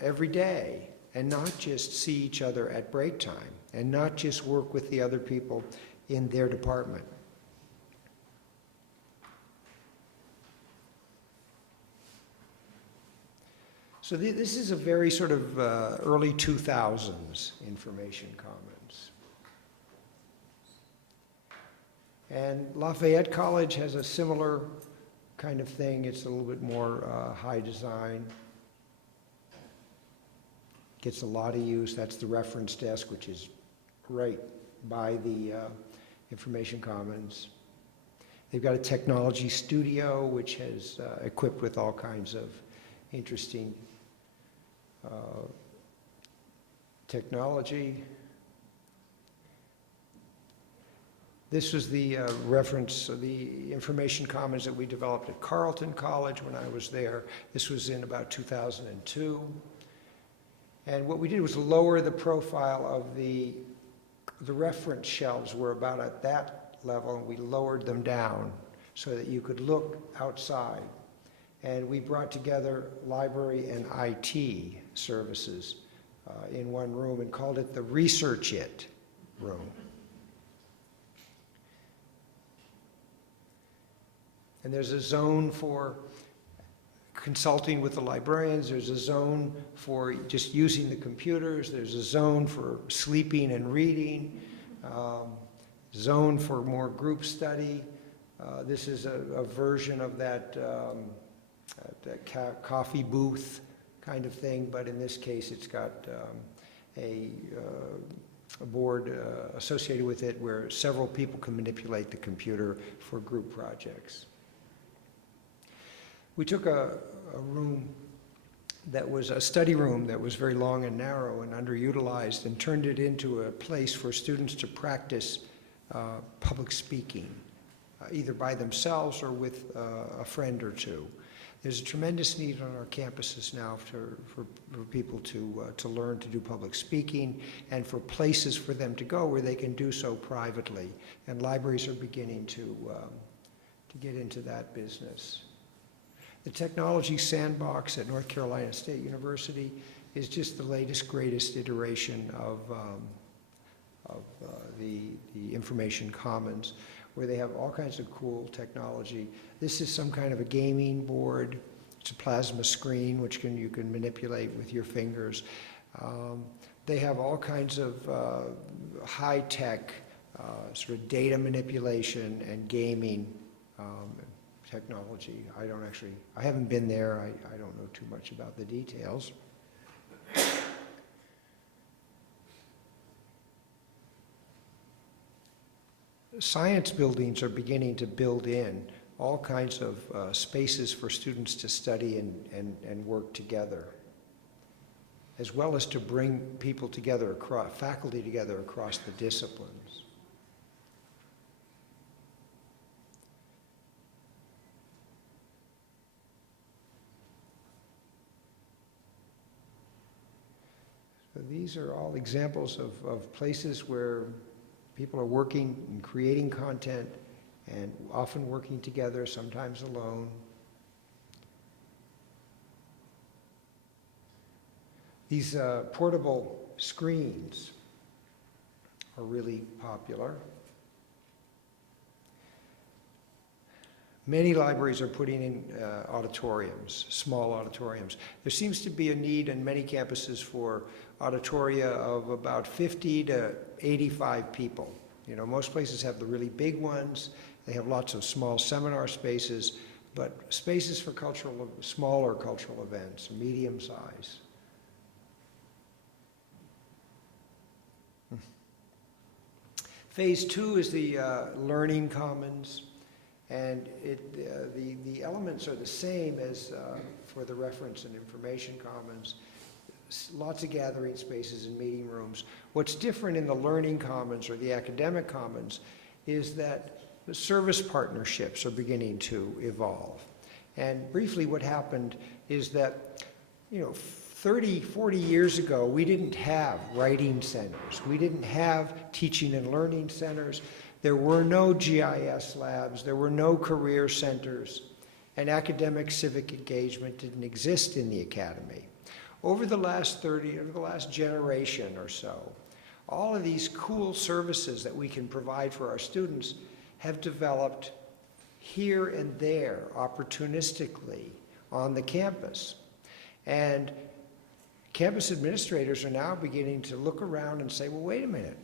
every day, and not just see each other at break time, and not just work with the other people in their department. So this is a very sort of early 2000s information commons. And Lafayette College has a similar kind of thing. It's a little bit more high design. Gets a lot of use. That's the reference desk, which is right by the information commons. They've got a technology studio, which is equipped with all kinds of interesting technology. This was the reference, the information commons that we developed at Carleton College when I was there. This was in about 2002. And what we did was lower the profile of the reference shelves were about at that level, and we lowered them down so that you could look outside. And we brought together library and IT services in one room and called it the Research It room. And there's a zone for consulting with the librarians. There's a zone for just using the computers. There's a zone for sleeping and reading. Zone for more group study. This is a version of that coffee booth kind of thing, but in this case it's got a board associated with it where several people can manipulate the computer for group projects. We took a room that was a study room that was very long and narrow and underutilized and turned it into a place for students to practice public speaking, either by themselves or with a friend or two. There's a tremendous need on our campuses now for people to learn to do public speaking and for places for them to go where they can do so privately. And libraries are beginning to get into that business. The technology sandbox at North Carolina State University is just the latest, greatest iteration of the information commons, where they have all kinds of cool technology. This is some kind of a gaming board. It's a plasma screen, which you can manipulate with your fingers. They have all kinds of high-tech sort of data manipulation and gaming technology. I haven't been there. I don't know too much about the details. Science buildings are beginning to build in all kinds of spaces for students to study and work together, as well as to bring people together, faculty together across the disciplines. these are all examples of places where people are working and creating content and often working together, sometimes alone. These portable screens are really popular. Many libraries are putting in auditoriums, small auditoriums. There seems to be a need in many campuses for auditoria of about 50 to 85 people. You know, most places have the really big ones. They have lots of small seminar spaces, but spaces for smaller cultural events, medium size. Phase 2 is the learning commons. And the elements are the same as for the reference and information commons. Lots of gathering spaces and meeting rooms. What's different in the learning commons or the academic commons is that the service partnerships are beginning to evolve. And briefly what happened is that, 30, 40 years ago, we didn't have writing centers. We didn't have teaching and learning centers. There were no GIS labs, there were no career centers, and academic civic engagement didn't exist in the academy. Over the last generation or so, all of these cool services that we can provide for our students have developed here and there, opportunistically, on the campus. And campus administrators are now beginning to look around and say, well, wait a minute.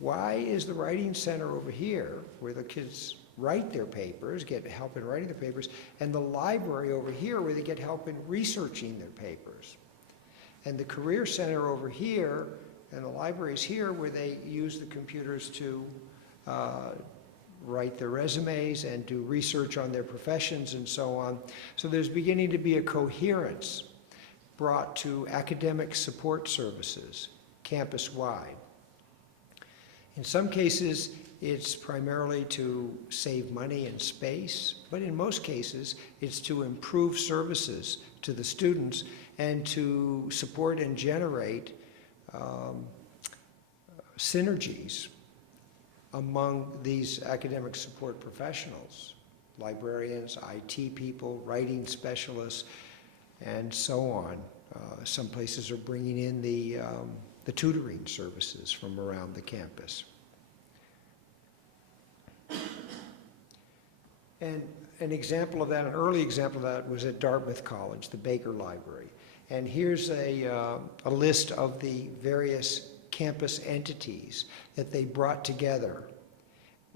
Why is the writing center over here, where the kids write their papers, get help in writing their papers, and the library over here, where they get help in researching their papers? And the career center over here, and the libraries here, where they use the computers to write their resumes and do research on their professions and so on. So there's beginning to be a coherence brought to academic support services, campus-wide. In some cases, it's primarily to save money and space, but in most cases, it's to improve services to the students and to support and generate synergies among these academic support professionals, librarians, IT people, writing specialists, and so on. Some places are bringing in the tutoring services from around the campus. And an example of that, an early example of that, was at Dartmouth College, the Baker Library. And here's a list of the various campus entities that they brought together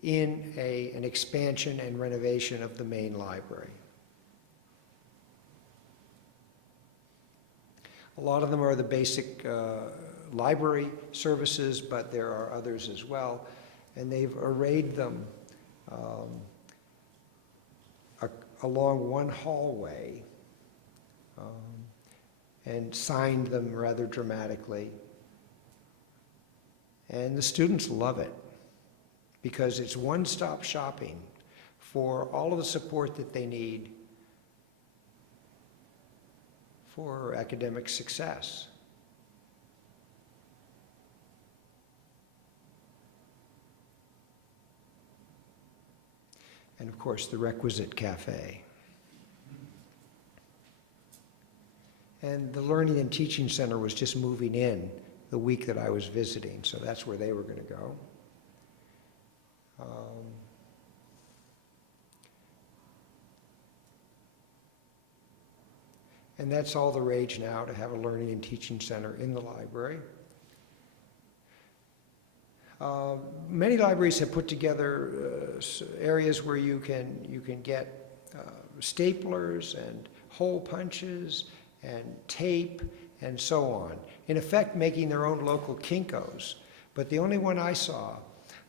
in an expansion and renovation of the main library. A lot of them are the basic library services, but there are others as well. And they've arrayed them along one hallway and signed them rather dramatically. And the students love it because it's one-stop shopping for all of the support that they need for academic success. And of course, the requisite cafe. And the Learning and Teaching Center was just moving in the week that I was visiting, so that's where they were going to go. And that's all the rage now, to have a Learning and Teaching Center in the library. Many libraries have put together areas where you can get staplers and hole punches and tape and so on. In effect, making their own local Kinkos. But the only one I saw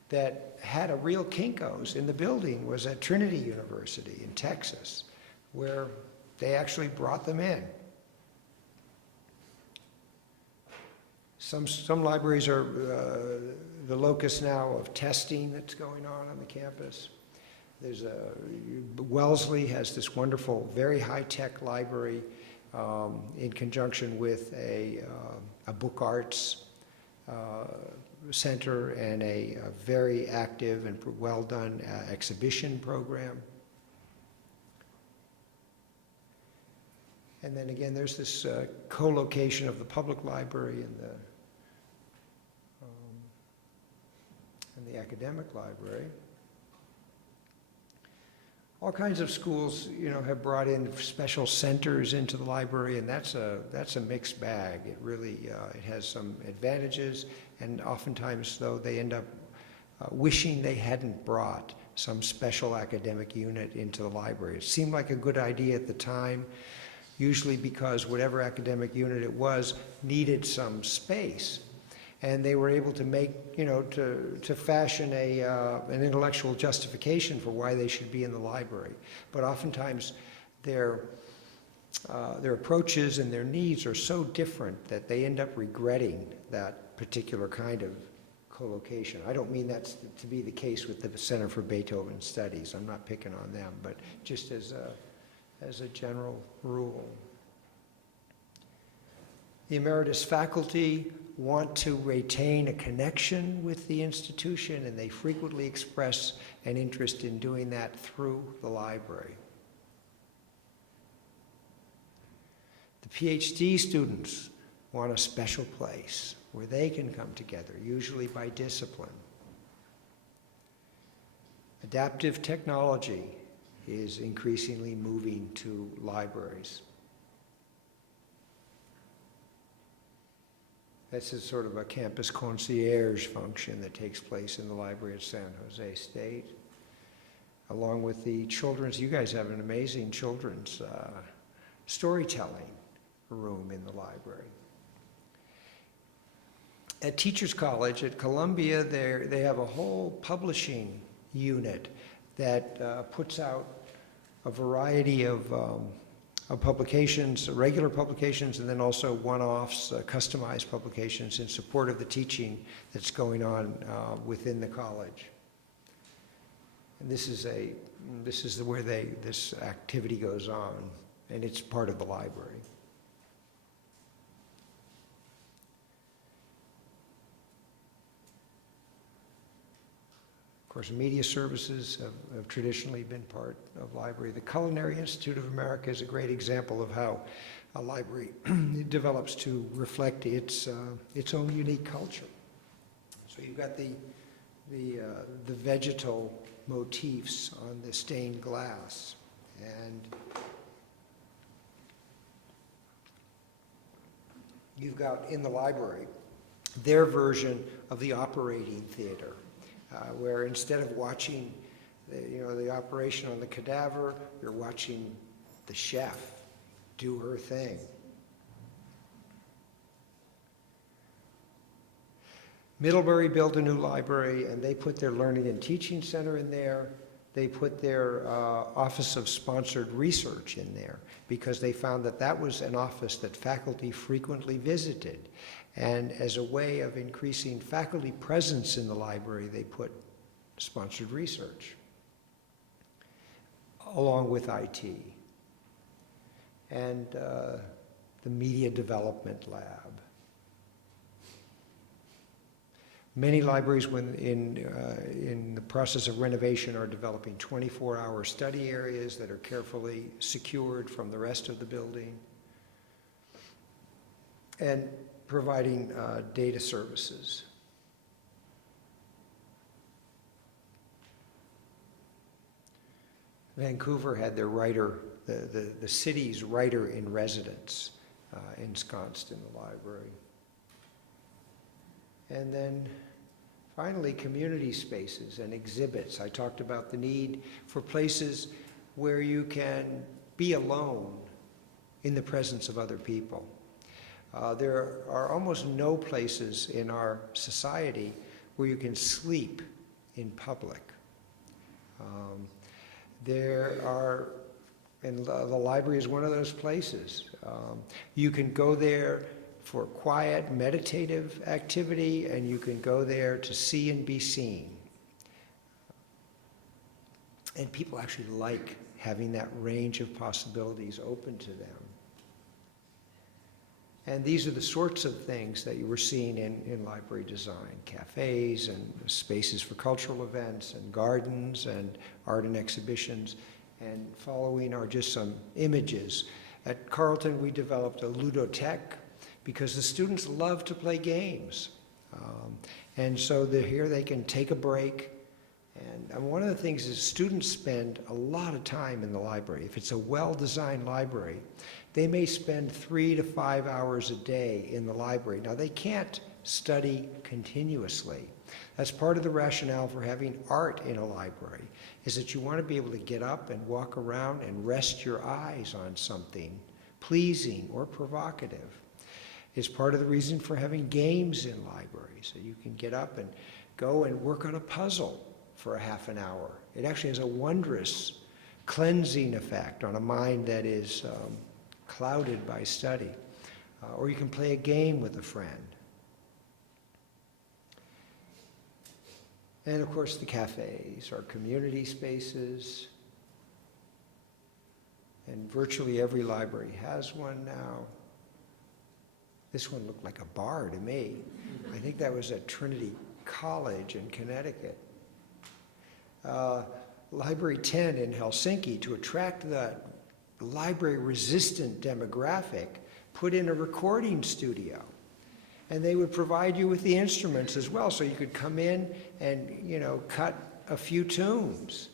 that had a real Kinko's in the building was at Trinity University in Texas, where they actually brought them in. Some libraries are the locus now of testing that's going on the campus. Wellesley has this wonderful, very high-tech library in conjunction with a book arts center and a very active and well-done exhibition program. And then again, there's this co-location of the public library and the academic library. All kinds of schools, you know, have brought in special centers into the library, and that's a mixed bag. It really it has some advantages, and oftentimes, though, they end up wishing they hadn't brought some special academic unit into the library. It seemed like a good idea at the time, usually because whatever academic unit it was needed some space. And they were able to make, you know, to fashion an intellectual justification for why they should be in the library. But oftentimes their approaches and their needs are so different that they end up regretting that particular kind of co-location. I don't mean that's to be the case with the Center for Beethoven Studies. I'm not picking on them, but just as a general rule. The emeritus faculty want to retain a connection with the institution, and they frequently express an interest in doing that through the library. The PhD students want a special place where they can come together, usually by discipline. Adaptive technology is increasingly moving to libraries. This is sort of a campus concierge function that takes place in the library at San Jose State, along with the children's. You guys have an amazing children's storytelling room in the library. At Teachers College at Columbia, they have a whole publishing unit that puts out a variety of publications, regular publications, and then also one-offs, customized publications in support of the teaching that's going on within the college. And this is where this activity goes on, and it's part of the library. Of course, media services have traditionally been part of library. The Culinary Institute of America is a great example of how a library develops to reflect its own unique culture. So you've got the vegetal motifs on the stained glass, and you've got in the library their version of the operating theater. Where instead of watching the operation on the cadaver, you're watching the chef do her thing. Middlebury built a new library, and they put their Learning and Teaching Center in there. They put their Office of Sponsored Research in there because they found that that was an office that faculty frequently visited. And as a way of increasing faculty presence in the library, they put sponsored research along with IT and the Media Development Lab. Many libraries, when in the process of renovation, are developing 24-hour study areas that are carefully secured from the rest of the building, and providing data services. Vancouver had their writer, the city's writer in residence ensconced in the library. And then finally, community spaces and exhibits. I talked about the need for places where you can be alone in the presence of other people. There are almost no places in our society where you can sleep in public. And the library is one of those places. You can go there for quiet, meditative activity, and you can go there to see and be seen. And people actually like having that range of possibilities open to them. And these are the sorts of things that you were seeing in library design: cafes and spaces for cultural events and gardens and art and exhibitions. And following are just some images. At Carleton, we developed a ludothèque because the students love to play games. And so here they can take a break. And one of the things is students spend a lot of time in the library. If it's a well-designed library, they may spend 3 to 5 hours a day in the library. Now, they can't study continuously. That's part of the rationale for having art in a library, is that you want to be able to get up and walk around and rest your eyes on something pleasing or provocative. It's part of the reason for having games in libraries, that you can get up and go and work on a puzzle for a half an hour. It actually has a wondrous cleansing effect on a mind that is clouded by study. Or you can play a game with a friend. And of course, the cafes are community spaces. And virtually every library has one now. This one looked like a bar to me. I think that was at Trinity College in Connecticut. Library 10 in Helsinki, to attract the library-resistant demographic, put in a recording studio. And they would provide you with the instruments as well, so you could come in and, cut a few tunes.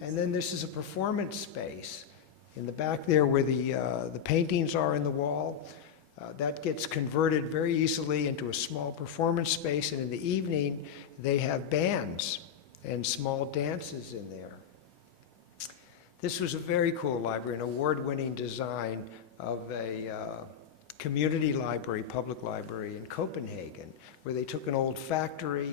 And then this is a performance space. In the back there where the paintings are in the wall, that gets converted very easily into a small performance space, and in the evening they have bands and small dances in there. This was a very cool library, an award-winning design of a community library, public library in Copenhagen, where they took an old factory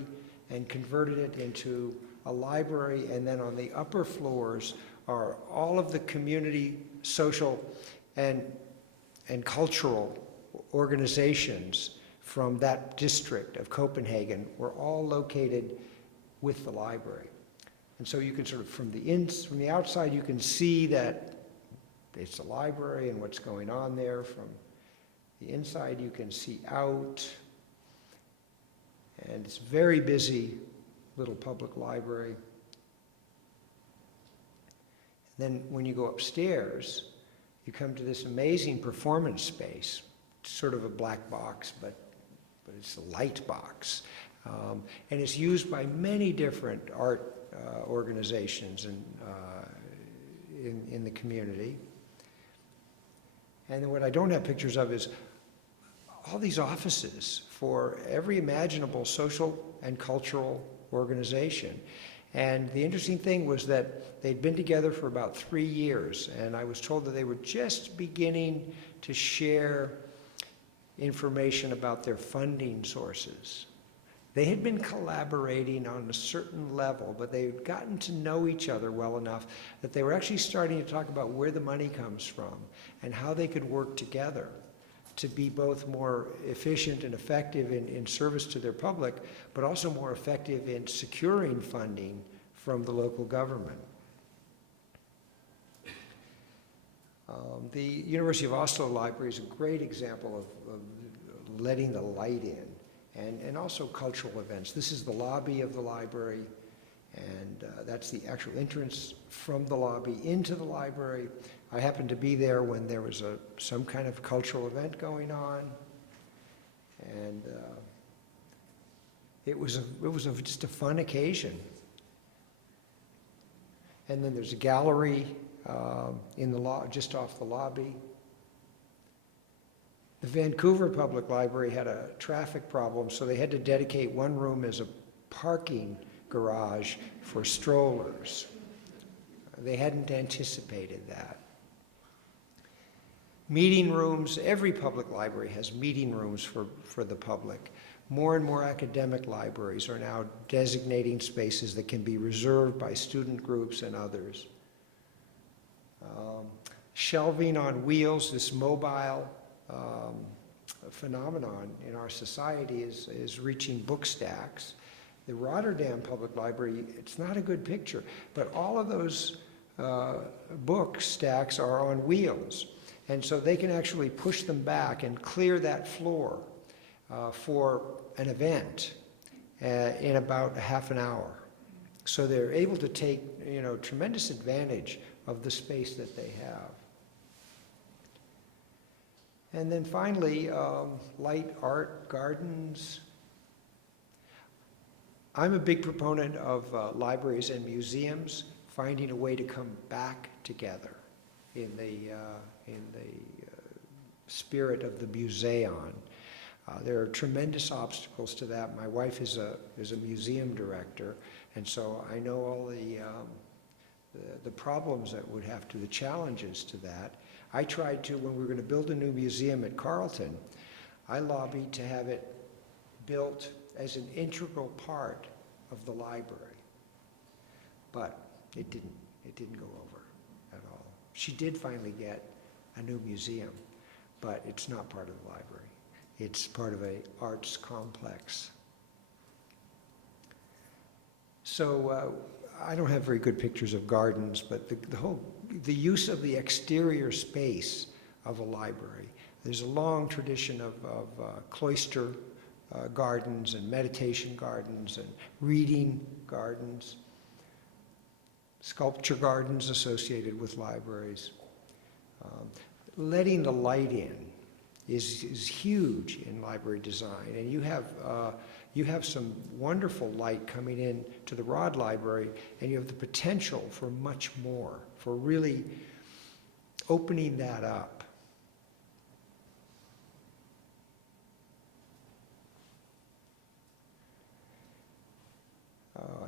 and converted it into a library, and then on the upper floors are all of the community, social, and cultural organizations from that district of Copenhagen were all located with the library. And so you can sort of, from the outside, you can see that it's a library and what's going on there. From the inside, you can see out. And it's a very busy little public library. Then when you go upstairs, you come to this amazing performance space. It's sort of a black box, but it's a light box. And it's used by many different art organizations and in the community. And then what I don't have pictures of is all these offices for every imaginable social and cultural organization. And the interesting thing was that they'd been together for about 3 years, and I was told that they were just beginning to share information about their funding sources. They had been collaborating on a certain level, but they had gotten to know each other well enough that they were actually starting to talk about where the money comes from and how they could work together to be both more efficient and effective in service to their public, but also more effective in securing funding from the local government. The University of Oslo Library is a great example of letting the light in, and also cultural events. This is the lobby of the library, and that's the actual entrance from the lobby into the library. I happened to be there when there was some kind of cultural event going on, and it was just a fun occasion. And then there's a gallery just off the lobby. The Vancouver Public Library had a traffic problem, so they had to dedicate one room as a parking garage for strollers. They hadn't anticipated that. Meeting rooms, every public library has meeting rooms for the public. More and more academic libraries are now designating spaces that can be reserved by student groups and others. Shelving on wheels, this mobile phenomenon in our society is reaching book stacks. The Rotterdam Public Library, it's not a good picture, but all of those book stacks are on wheels. And so they can actually push them back and clear that floor for an event in about a half an hour. So they're able to take, tremendous advantage of the space that they have. And then finally, light art gardens. I'm a big proponent of libraries and museums finding a way to come back together in the spirit of the museon. There are tremendous obstacles to that. My wife is a museum director, and so I know all the problems that would have to, the challenges to that. I tried to, when we were going to build a new museum at Carleton, I lobbied to have it built as an integral part of the library. But it didn't go over at all. She did finally get a new museum, but it's not part of the library. It's part of an arts complex. So I don't have very good pictures of gardens, but the use of the exterior space of a library. There's a long tradition of cloister gardens and meditation gardens and reading gardens, sculpture gardens associated with libraries. Letting the light in is huge in library design, and you have some wonderful light coming in to the Rod Library, and you have the potential for much more, for really opening that up.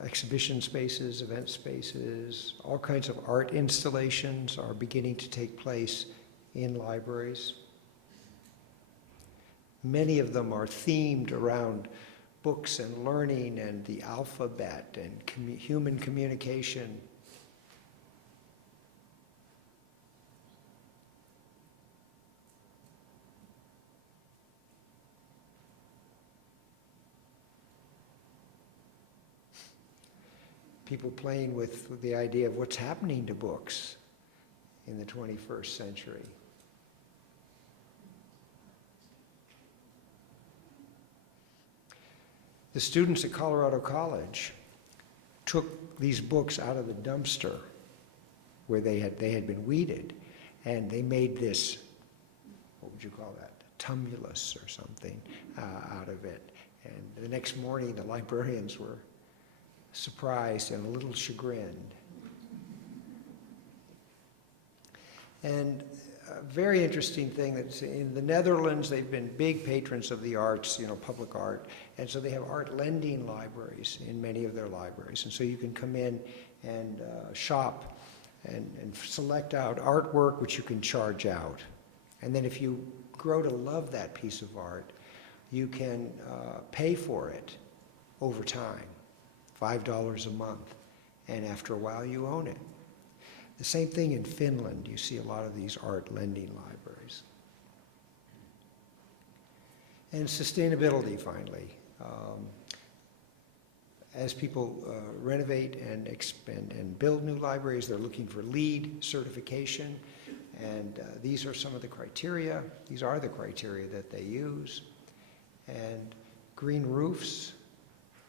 Exhibition spaces, event spaces, all kinds of art installations are beginning to take place in libraries. Many of them are themed around books and learning and the alphabet and human communication. People playing with the idea of what's happening to books in the 21st century. The students at Colorado College took these books out of the dumpster where they had been weeded, and they made this, what would you call that, tumulus or something out of it. And the next morning, the librarians were surprised and a little chagrined. And a very interesting thing that's in the Netherlands, they've been big patrons of the arts, public art, and so they have art lending libraries in many of their libraries. And so you can come in and shop and select out artwork which you can charge out. And then if you grow to love that piece of art, you can pay for it over time. $5 a month, and after a while you own it. The same thing in Finland. You see a lot of these art lending libraries. And sustainability, finally. As people renovate and expand and build new libraries, they're looking for LEED certification, and these are some of the criteria. These are the criteria that they use. And green roofs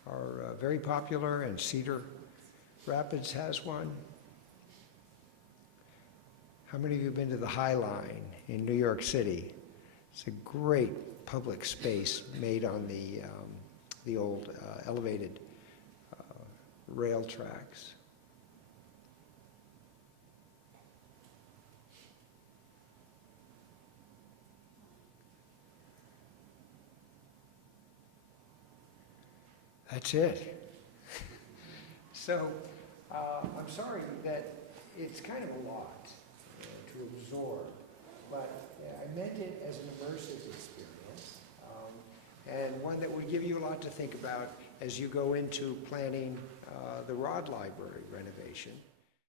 are very popular, and Cedar Rapids has one. How many of you have been to the High Line in New York City? It's a great public space made on the old elevated rail tracks. That's it. So I'm sorry that it's kind of a lot to absorb, but I meant it as an immersive experience, and one that would give you a lot to think about as you go into planning the Rod Library renovation.